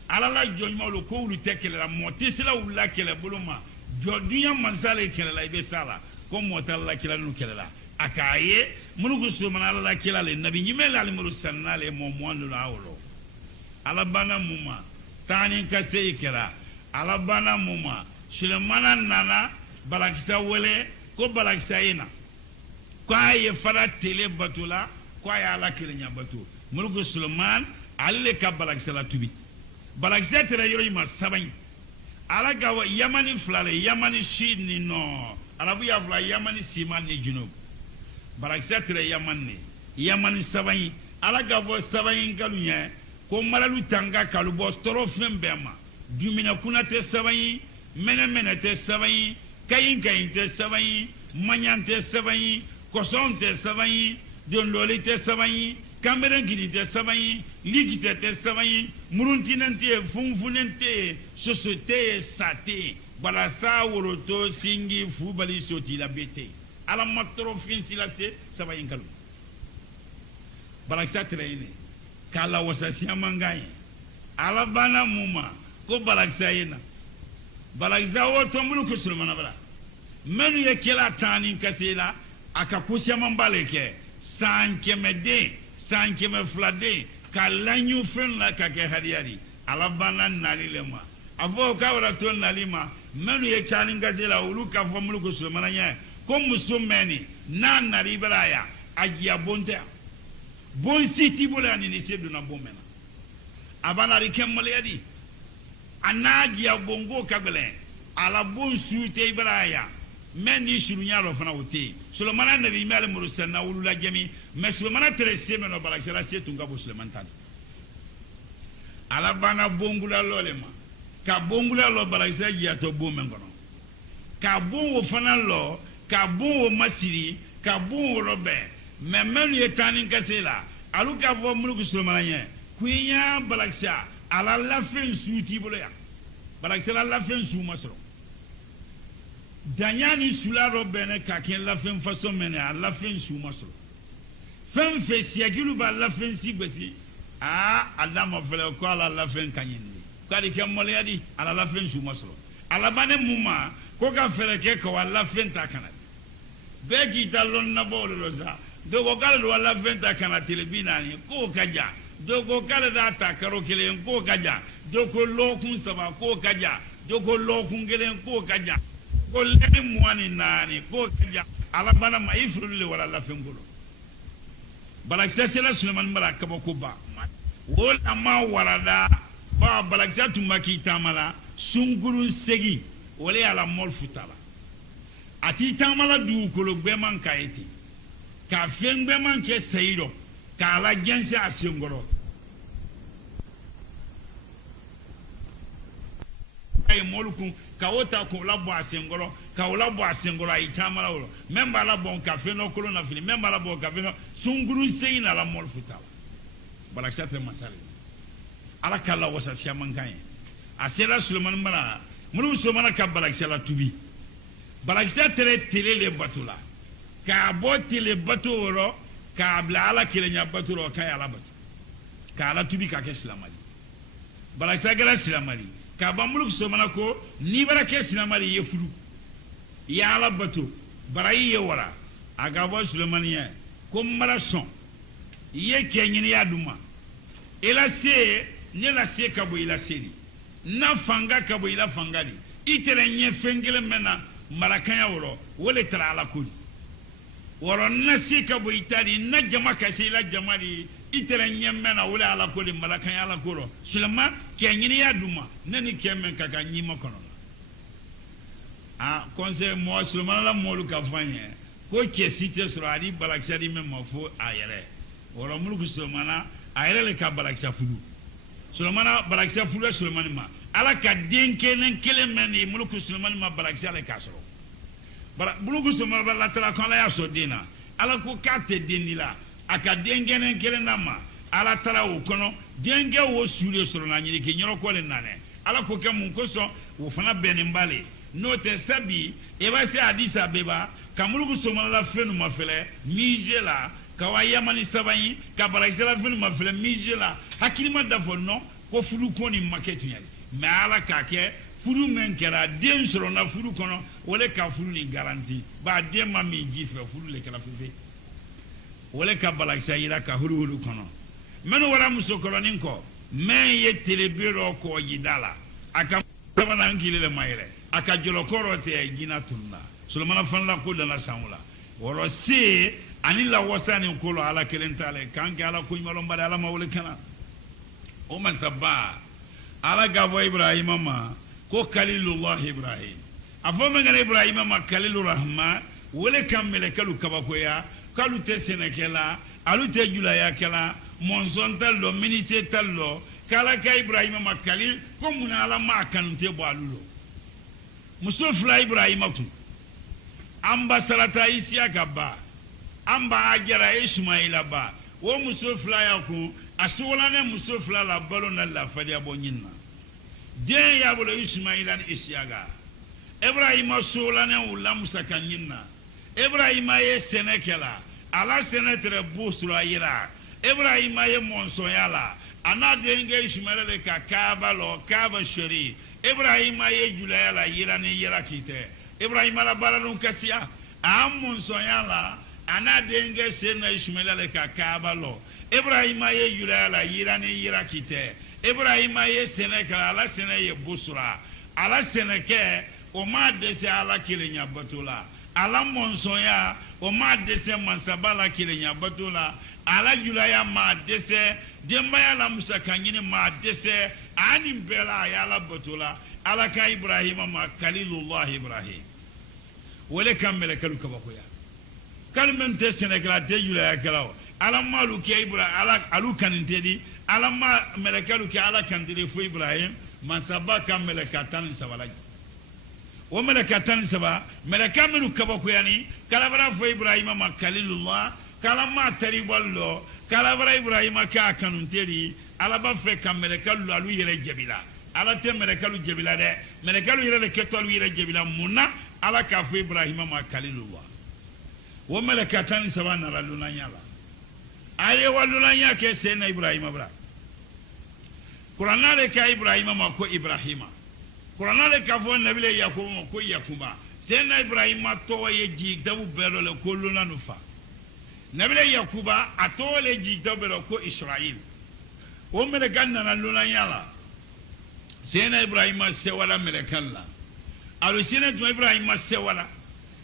ala la jojmalo ko wulu tekele la motisila wula kele buluma jodiya mansale kele la ibe sala ko motal la kila nu kele la akaye munugo Sulemana la kila le nabi nyimele al mursalale mo mondo la awlo ala bana muma tani kase ikera ala bana muma Sulemana nana balakisa wele ko balakisa ina kwa ye fara tele batula kwa ya ala kile nya batu munugo Sulemana alle ka balakisa la tubi balakisa tere yoro ma saban ala gawa yamani flale yamani shidni no arabu ya fla yamani simani junub balakisa tere yamani saban ala gawa saban galunya ko maralu tanga kalubo toro fembema dumina kuna te saban mena te saban kayin te saban manyan te saban koson te saban dondoli te saban kameren kini te sabayi likite te sabayi muruntinante funfunente sosote sate balasa woroto singi fubali soti la bete ala matoro fin silate sabayin kalu balaksa trene kala wasasiya mangaye ala bana muma ko balaksa yena balaksa woto muluku sulmana bala menu ye kela tani kasela aka kusya mambaleke sankemede sankeme flade kalanyu fen la kake hadiyari ala bana nalilema avo kawra ton nalima menu ye tani kasela uluka fo muluku sulmana nya ko musumeni na naribraya agia bonte bon siti bolani ni sedu na bomena abana rikemmale yadi anagia bongo kabele ala bon suite ibraya men ni shurunya ro fana wote Sulaiman nabi mal mursal na wulula jami mais Sulaiman terese meno balakala setu ngabo Sulaiman tan ala bana bongula lolema ka bongula lo balakala ya to bomen gono ka bon fana lo ka bon masiri ka bon robe mais men ye tanin kasela aluka vo muluku Sulaiman ye kuya balaksa ala la fin suiti boloya balaksa la fin su masro danyani sularo bene kaken la fin façon mene a la fin su masro fin fe siagilu ba la fin si gbesi adama fele ko ala la fin kanyindi kadi ke molyadi ala la fin su masro ala bane muma ko ka fele ke ko ala fin takana be ki talon na bolo loza dogo kala do ala fin takana telebinani ko kaja dogo kala da ta karo kelen ko kaja dogo lokun saba ko kaja dogo lokun gelen ko kaja ko leni muani nani ko kaja ala bana ma ifrule wala la fengolo balaksa sela Sulaiman baraka ko ba wala ma warada ba balaksa tumaki tamala sungurun segi wala ala mol futala ati tamala du ko gbe man kaiti ka fengbe man ke seiro ka ala jense asingoro ay molukun ka wota ko labo asingoro ka labo asingoro ay tamala woro memba la bon ka fe no kolo na fini memba la bon ka fe no sunguru seina la mol futala balaksa te masali ala kala wasa siaman kan asera Sulaiman mara mulu Sulaiman ka balaksa la tubi balaksa tere telele batula ka botile baturo ka bla ala kilenya baturo ka ala batu ka ala tubi ka ke Silamali balaksa gara Silamali ka bamuluk Sulaiman ko ni barake Silamali ye fulu ya ala batu barayi ye wara aga bo Sulaiman ye ko mara son ye kenyini ya duma ila se ne la se ka bo ila seri na fanga ka bo ila fangadi itere nye fengele mena marakanya woro wole tara ala kuli woro na se ka bo itari na jama ka se ila jamari itere nye mena wole ala kuli marakanya ala kuro Sulaiman kenyini ya duma nani kemen kaka nyima kono conseil mo Sulaiman la molu ka fanye ko ke site sur ali balaksa di men mafo ayere woro mulku Sulaiman ayere le ka balaksa fulu Sulaiman balaksa fulu Sulaiman ma ala ka denke nen kelemen ni mulku Sulaiman ma balaksa le kasoro mulku Sulaiman la tara kan la ya so dina ala ko kate denila aka denke nen kelena ma ala tara o kono denge wo sure soro na nyiri ke nyoro ko le nane ala ko ke mun ko so wo fana benin bale no te sabi e ba se hadisa beba kamulugu Sulaiman la fenu mafele mijela kawa yamani sabayi ka balaksa la fenu mafele mijela hakilima dafo no ko fulu ko ni maketu nyali me ala ka ke fulu men kera den soro na fulu kono wole ka fulu ni garanti ba den ma mi jife fulu le kala fufe wole ka balaksa yira ka huru kono meno wara musokoro ninko men ye telebiro ko yidala aka sabana ngile le mayre aka jolokoro te gina tunna Sulaiman fan la ko dana samula woro se ani la wasani ko lo ala kelentale kanke ala ko nyolo mbade ala mawle kana o man sabba ala gabo Ibrahim ma ko kalilullah Ibrahim afo men ngale Ibrahim ma kalilur rahman wole kamele kalu kabako ya kalu te senekela alu te jula ya kala monson tallo ministre tallo kala ka Ibrahim ma kalil ko mun ala ma kanute bo alulo musofla Ibrahim ku amba sarata Isiaka ba amba ajara Ismaila ba wo muso fila ya ko asola ne muso fila la balo na la fadia bonyina den ya bolo Ismaila ni Isiaga Ibrahima sola ne wula musa kanyina Ibrahima ye senekela ala senetre busra yira Ibrahima ye monsoyala ana denge Ismaila le ka Kaaba lo Kaaba shari Ibrahima ye julayala yira ni yira kite Ibrahima la balalun kasiya am monsoyala ana denge sena Ismaila le ka Kaaba lo Ibrahima ye julayala yira ni yira kite Ibrahima ye senekela ala sene ye busra ala seneke o ma dese ala kilenya batula ala monsoya o ma dese mansabala kilenya batula ala julaya ma dese dembaya la musa kanyini ma dese ani bela ya la batula ala ka Ibrahima ma kalilullah Ibrahim wala kamela kalu kabakoya kalmen te senekala de julaya kala ala malu ke Ibrahim ala alu kanintedi ala ma melekalu ke ala kandire fu Ibrahim mansaba kamela katan sabalaji o melekatan saba meleka minu kabako yani kalabara fo Ibrahima ma kalilullah kalama tari wallo kalabara Ibrahima ka kanunteri alaba fe kam melekalu alu yere jabila ala te melekalu jabila de melekalu yere ketolu yere jabila munna ala ka fo Ibrahima ma kalilullah o melekatan saba na raluna nyala aye waluna nya ke sena Ibrahima bra Qur'an le ka Ibrahima ma ko Ibrahima Qur'an le ka fo nabile Yakuba ko Yakuba sena Ibrahima to ye jigdabu belo le ko luna nufa nabile Yakuba ato le jigdabu belo ko Israel o mele ganna na luna yala sena Ibrahima se wala mele kala alu sena to Ibrahima se wala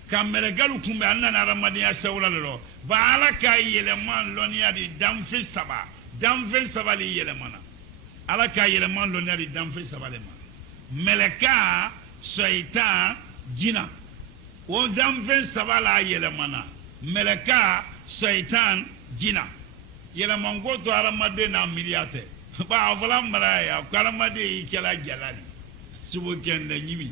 kam mele galu kumbe anna na ramadiya se wala lo ba ala ka yele man lonia di damfi saba li yele mana ala ka yele man lonia di damfi saba le mana meleka shaitan jina o damfen sabala yelemana meleka shaitan jina yelemango to aramade na miliate ba avla maraya karamade ikela jalali subo kende nyimi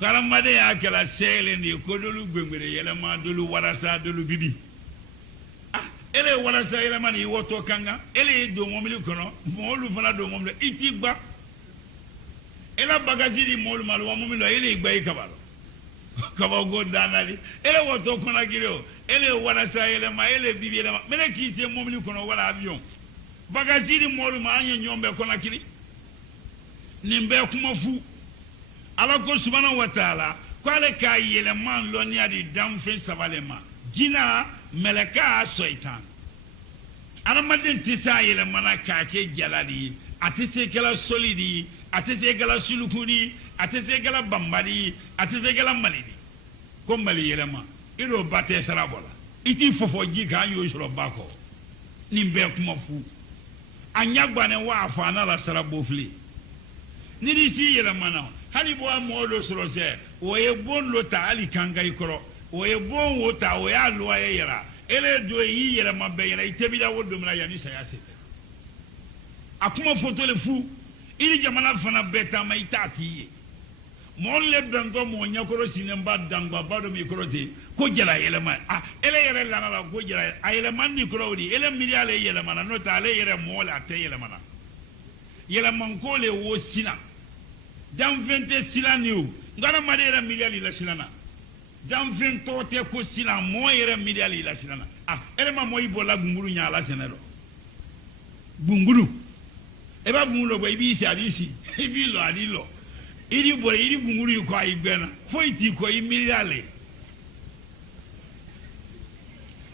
karamade ya kala sele ni kodolu gbengere yelema dolu warasa dolu bibi ele warasa yelema ni woto kanga ele do momili kono mo lu fana do momle itigba ela bagaji di mol mal wa mumilo ele igbai kabalo kabago danali ele woto kona giro ele wala sa ele ma ele bibi ele ma mele ki se mumili kono wala avion bagaji di mol ma anya nyombe kona kiri nimbe kuma fu ala ko subhanahu wa ta'ala kwale ka yele man lo ni adi damfe sabalema jina meleka shaitan aramadin tisa yele mana ka ke jalali atise kala solidi atese gala sulukuni atese gala bambari atese gala malidi ko mali yelema iro bate sarabola iti fofo jika yo soro bako nimbe kuma fu anyagba ne wa afa na la sarabo fli ni disi yelema na hali bo amodo soro se o ye bon lo ta ali kanga ikoro o ye bon wo ta o ya lo ye yera ele do yi yelema be yera itebida wodo mna yani sayasete akuma foto le fu ili jamana fana beta ma itati molle bengo mo nyakoro sinemba dangba bado mi korote ko jela yelema ele yere lana la ko jela ayele man ni korodi ele miliale yelema na nota ale yere mola ate yelema na yelema ko le wo sina dam 20 sila niu ngara madera miliali la silana dam 20 te ko sila mo yere miliali la silana ele ma moyi bola gunguru nya la senero gunguru eba bumulo bo ibi isi adisi ibi lo adilo iri bo iri bumuru ko ayigbena fo iti ko imiliale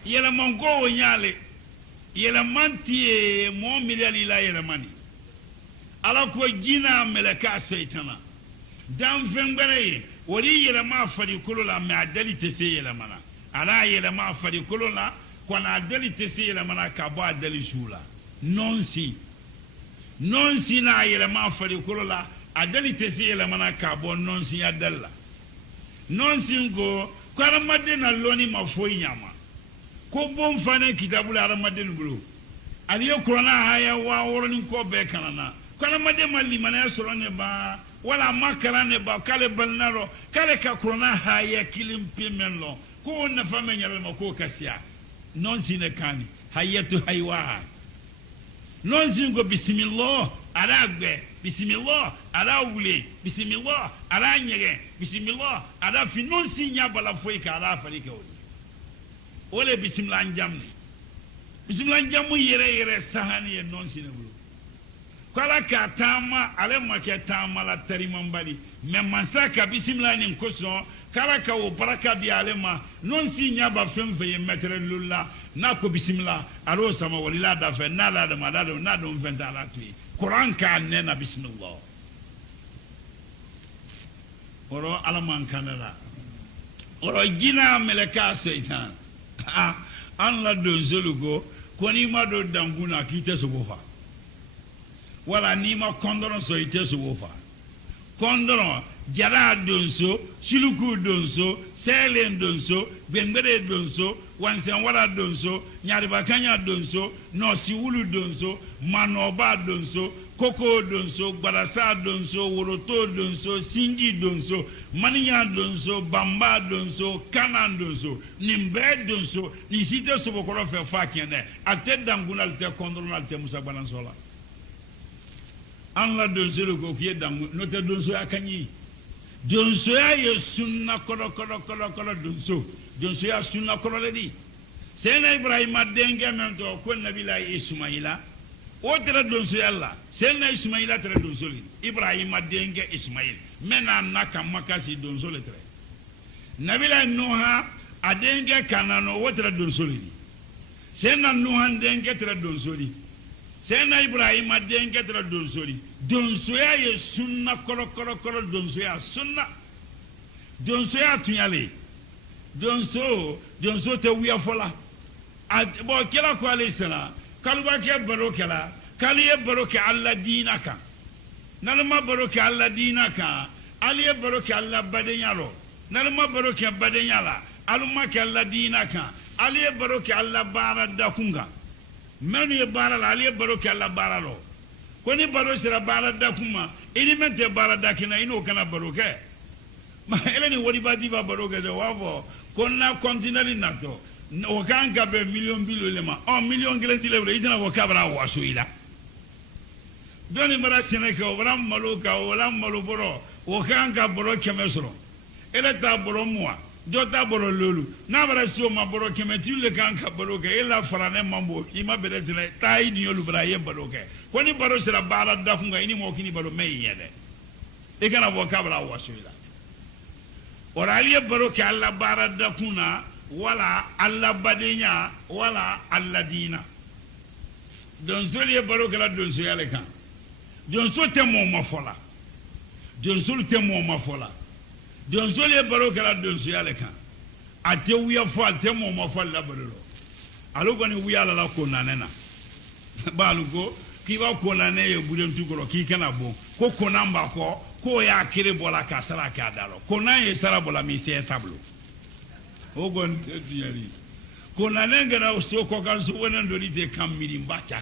yela mango onyale yela mantie mo miliali la yela mani ala ko jina meleka seitana dan fengbere wori yela ma fadi kolola me adali tese yela mana ala yela ma fadi kolola ko na adali tese yela mana ka bo adali shula nonsi na yele ma fari kolola adali tesi yele mana ka bo nonsi ya dalla nonsi ngo kwara madde na loni ma foi nyama ko bon fane kitabul aramade ngulu aliyo korona haya wa woroni ko be kanana kwara madde malli mana soro ne ba wala makara ne ba kale balnaro kale ka korona haya kilim pimenlo ko na fame nyala ma ko kasia nonsi ne kani hayatu haywa non singo bismillah ala gbe bismillah ala wule bismillah ala nyege bismillah ala fi non sinya bala foi ka ala fali ke ole bismillah njam yere sahani non sinabulu kala ka tama ale make tama la tarimambali mais masaka bismillah ni koso kala ka o baraka di ale ma non sinya ba femfe metre lulla na ko bismillah aro sama walila da fe na la da madado na do venta la tu Quran ka nena bismillah oro alaman kanala oro jina meleka seitan an la don zolugo koni ma do danguna kite so bofa wala ni ma kondoro so ite so bofa kondoro jara donso siluku donso selen donso bembere donso wansen wala donso nyari bakanya donso no siwulu donso manoba donso koko donso gbarasa donso woroto donso singi donso maniya donso bamba donso kanan donso nimbe donso ni site so bokoro fe fakene ate danguna ate kondoro ate musa balansola an la donso le ko kiye dangu no te donso akanyi donso ya sunna kolo donso ya sunna kolo le di sena ibrahima denge men to ko nabila ismaila o tere donso yalla sena ismaila tere donso li ibrahima denge ismail mena naka makasi donso le tere nabila noha adenge kanano o tere donso li sena noha denge tere donso li sena ibrahima denge tere donso li donso ya sunna kolo donso ya sunna donso ya tunyale donso te wiya fola bo kila ko alayhi salam kaluba ke barokala kaliye baroke alla dinaka nalma baroke alla dinaka aliye baroke alla badenyalo nalma baroke badenyala aluma ke alla dinaka aliye baroke alla bara dakunga menu ye bara la aliye baroke alla bara lo koni baro sira bara dakuma ini mente bara dakina ino kana baroke ma eleni wodi badi ba baroke de wavo konna kontinali nato o kanka be million bilolema o million gelenti lebre idina wo kabra waso ila doni mara seneke o bram maluka o lam maluboro o kanka boro kemesro ele ta boro muwa do ta boro lolu na bara so ma boro kemetile kanka boro ke ela farane mambo ima bedetile ta idi yolu bra ye boro ke koni baro sira bala dafunga ini mo kini baro meyede e kana wo kabra waso ila oraliye baro ke alla bara dakuna wala alla badenya wala alla dina don soliye baro kala don so yale kan don so te mo mafola don so te mo mafola don soliye baro kala don so yale kan ate wiya fo ate mo mafola baro alo ko ni wiya la ko nanena balu ko ki ba ko nane ye budem tukoro ki kana bo ko ko namba ko ya kire bola ka sara ka dalo ko na ye sara bola mi se tableau ogon tiyari kona nenga na uso ko kan so wonan do rite kam miri mbacha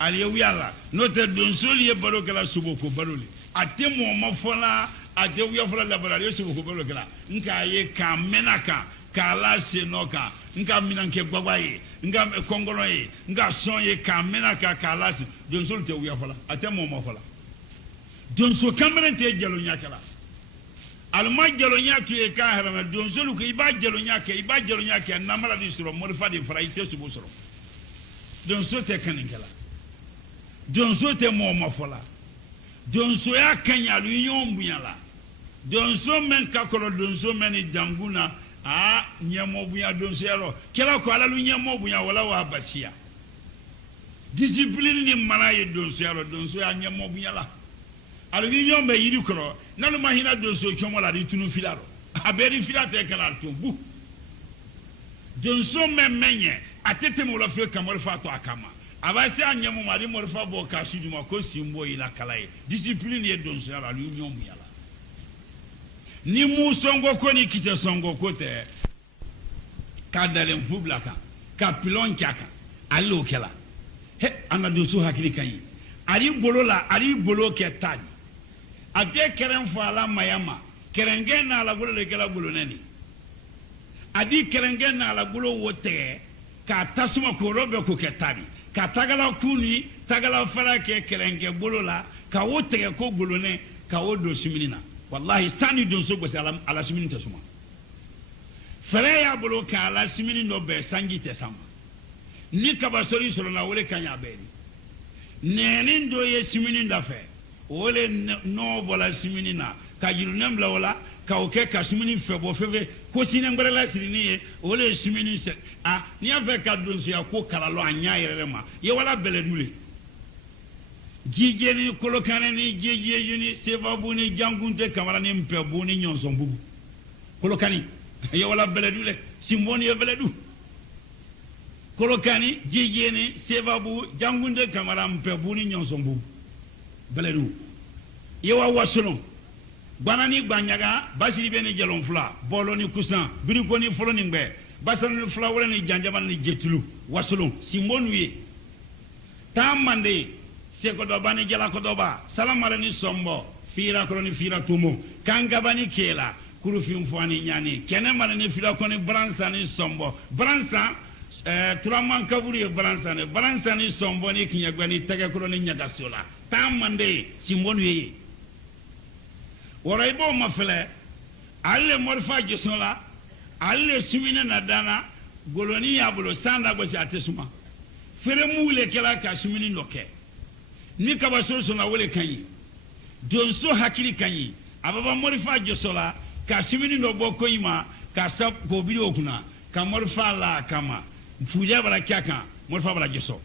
ali wiala no te don soli e baro kala subo ko baroli ate mo mafola ate wiya fola la barali subo ko baro kala nka ye kamenaka kala senoka nka minanke gbagbaye nka kongolo ye nka sonye kamenaka kala si don soli te wiya fola ate mo mafola don so kamere te jalo nyakala alma jalonya tuye ka harama don solu ko iba jalonya ke namala di suro morfa di fraite subo suro don so te kaninkala don so te mo mafola don so ya kanya lu nyombunyala don so men ka kolo don so men danguna a nyemo bunya don so yalo kela ko ala lu nyemo bunya wala wa basia discipline ni manaye don so yalo don so ya nyemo bunyala alwi nyombe yidi koro nanu mahina don so chomola di tunu filaro aberi filate kala tumbu don so memmenye atete mo la fe kamol fa to akama abasi anyemu mari mo fa bo ka suduma ko simbo ila kalaye discipline ye don so yala alwi nyombu yala ni mu songo ko ni kise songo ko te kadale mfublaka ka pilon kyaka allo kala he ana don so hakili kan ari bolo ke tani ate keren fala mayama kerenge na la gulo le kala gulo nani adi kerenge na la gulo wote ka tasuma ko robe ko ketari ka tagala kuni tagala fara ke kelenge bolola ka o tege ko golone ka o do siminina wallahi sani don so gbese ala simini te suma fere ya bolo ka ala simini no be sangi te sama ni ka basori soro na wole kanya beri nenin do ye simini ndafe wole no bola simini na ka jiru nembla wala ka o ke ka simini febo febe ko sinengbre la sirini wole simini se a ni afa ka don so ya ko kala lo anya yere ma ye wala beledule jijeni kolokane ni jeje ni sebabu ni jangunte kamara ni mpebu ni nyonson bubu kolokani ye wala beledule simboni ye beledu kolokani jijeni sebabu jangunte kamara mpebu ni nyonson bubu beledu ye wa wasulon banani gbanyaga basiri beni jalon fula bolo ni kusan biriko ni folo ni ngbe basani ni fula wala ni janjaban ni jetulu wasulon simbonu ye tamande sekodo bani jala kodoba salamala ni sombo fira ko ni fira tumo kanga bani kela kuru fim fani nyani kene mala ni fira ko ni bransa ni sombo bransa turaman kaburi bransa ni sombo ni kinyagwa ni tege ko ni nyaga sola tamande simbonu ye waraibo mafele alle morfa jesola alle sumina na dana goloni yabulo sanda go si atesuma fere mule kala ka sumini noke ni kaba so na wole kanyi donso hakili kanyi ababa morfa jesola ka sumini no boko ima ka sab ko bidi okuna ka morfa la kama fuja bala kyaka morfa bala jeso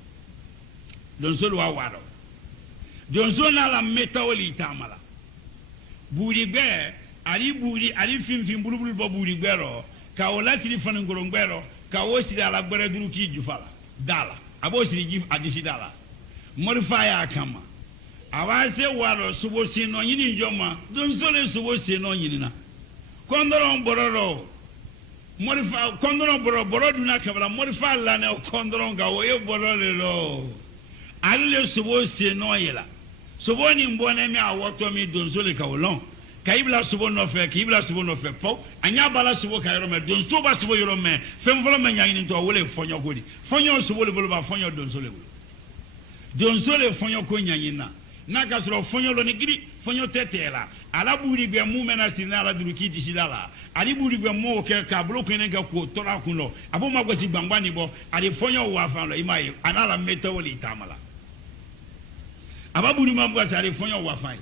donso lo wado donso na la metawoli tamala buri gbe ali finfin bulubulu bo buri gbero ka o la siri fana ngoro gbero ka o siri ala gbere duru ki jufala dala abo siri jif adisi dala morifa ya kama awase waro subo sino yini njoma don sole subo sino yini na kondoron bororo morifa kondoron bororo duna kabala morifa la ne kondoron ga o e bororo lo alle subo sino yela sobo ni mbone mi awoto mi donso le kawlon kaibla sobo no fe po anya bala sobo kayro me donso ba sobo yoro me fem volo me nyanyi nto wole fonyo godi fonyo sobo le bolo ba fonyo donso le fonyo ko nyanyi na ka soro fonyo lo ni gidi fonyo tetela ala buri be mu mena sina ala duruki ti silala ali buri be mo ke ka blo ko ne ka ko tora kuno abo ma gosi gbangba bo ali fonyo wa fa lo imaye anala metawoli tamala ababuri mabwa sare fonyo wafai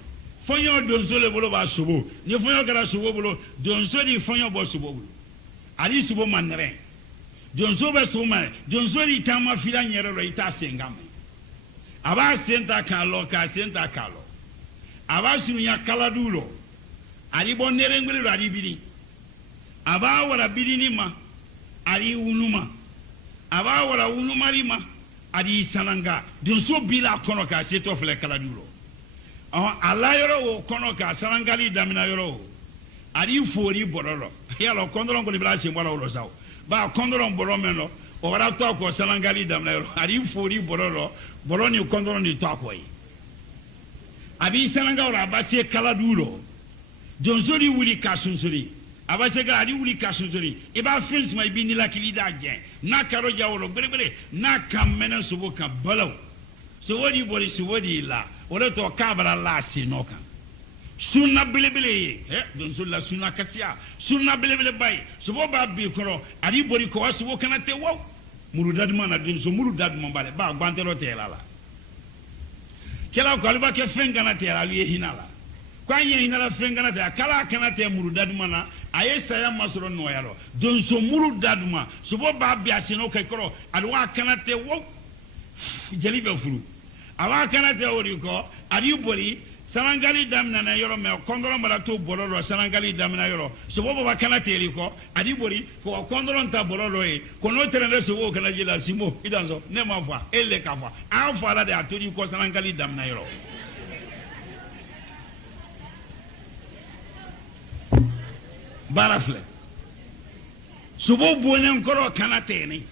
fonyo donso le bolo ba subo ni fonyo gara subo bolo donso ni fonyo bo subo bolo ali subo manre donso be subo man donso ni tama fila nyere ro ita sengam aba senta kalo aba sunya kala dulo ali bonere ngwele ro ali bidi aba wala bidi ni ma ali unuma aba wala unuma lima adi sananga donso bila kono ka seto fele kala duro ala yoro wo kono ka sanangali damina yoro adi fori bororo yalo kondoron ko libra se mbala wolo saw ba kondoron boro meno o wara to ko sanangali damina yoro adi fori bororo boroni kondoron ni to ko yi abi sananga ora ba se kala duro donso di wuli ka sunsuri abase ga adi wuli ka sunsuri e ba fins mai bi ni la kilida je na karo jawolo bere na kamena subo ka balaw so wodi boli so wodi la wala to kabara la sinoka sunna bilebele don sulla sunna kasia sunna bilebele bay subo ba bi koro adi boli ko subo kana te wow muru dadma na din so muru dadma bale ba gbantero te la kela ko alba ke fengana te la wi hinala kwa nye hinala fengana te kala kana te muru dadma na ayesa ya masoro no yaro don so muru daduma subo ba biase no kekoro adwa kanate wo jeli be furu awa kanate ori ko adi bori sarangali damna na yoro me kondoro mara to bororo sarangali damna yoro subo ba kanate ri ko adi bori ko kondoro ta bororo e ko no terende subo kana jela simo idanzo ne ma fa ele ka fa afa la de atori ko sarangali damna yoro barafle subo bonen koro kanate ni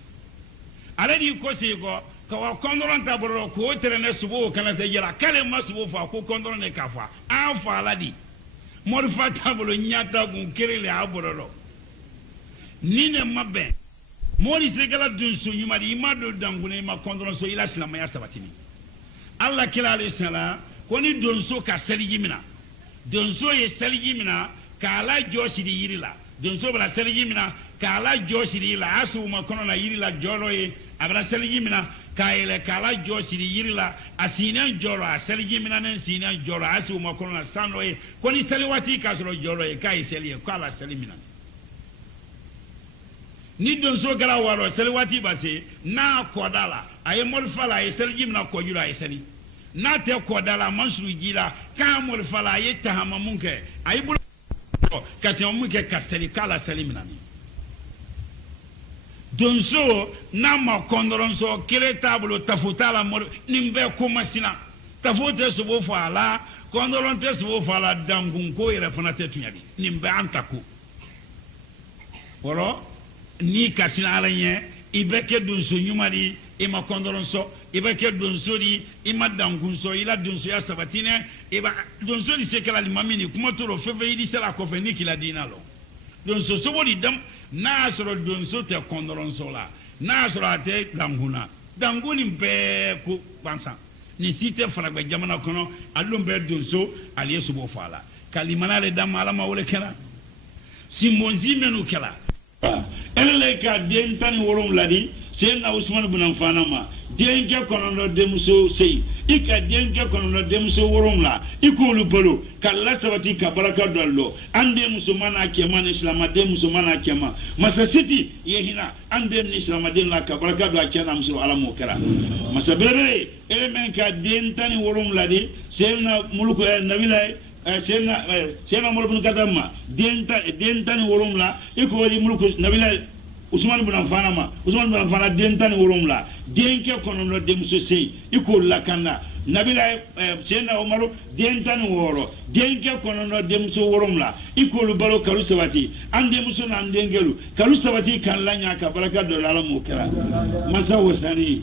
ale di ko se go ko kondoron ta boro ko terene subo kanate jela kale ma subo fa ko kondoron ne kafa an fa ladi morfa ta bolo nyata gun kirele abororo ni ne mabe mori segala donso nyumari imado dangune ma kondron so ila silama ya sabatini Allah kila alayhi salam koni donso ka seliji mina donso ye seliji mina ka ala joshi di yirila donso bala seliji mina ka ala joshi di la asu ma kono na yirila jolo ye abala seliji mina ka ele ka ala joshi di yirila asina jolo a seliji mina nen sina jolo asu ma kono na sano ye koni seliwati ka solo jolo ye ka iseli ye ka ala selimina ni donso gara waro seliwati base na kodala aye molfala aye seliji mina ko yura aye seli na te kodala mansuru jila ka molfala aye tahama munke aye bulu ka te munke ka seli kala selimina ni donso na ma kondoronso kele tablo tafutala mor nimbe komasina tafute subo fala kondoronte subo fala dangunko yere fanate tunyadi nimbe antako woro ni kasina alanye ibeke donso nyumari ima kondoronso ibeke donso di ima dangunso ila donso ya sabatine iba donso di sekala limamini kuma toro fefe idi sala ko fe ni kila dinalo donso sobo di dam na soro donso te kondoronso la na soro ate danguna danguni be ko bansa ni site fragbe jamana kono alumbe donso ali subo fala kalimana le dam alama wole kala simonzi menu kala elele ka den tan worom ladi sen Usman ibn Affan ma den ke kono demuso sei ika den ke kono demuso worom la ikolu bolo kala sabati ka baraka dollo ande musulmana ke man islam de musulmana ke ma masasiti yehina ande islam de la ka baraka do akena musul ala mokara masabere elemen ka den tan worom ladi sen muluko nabila sena mulku kadamma den tan worom la iko wadi mulku nabila Usman ibn Affan ma Usman ibn Affan den tan worom la den ke kono no dem so sey iko lakana nabila sena Umaru den tan woro den ke kono no dem so worom la iko lu balo kalu sabati ande muso na ande ngelu kalu sabati kan lanya ka baraka do la mo kera masa wasani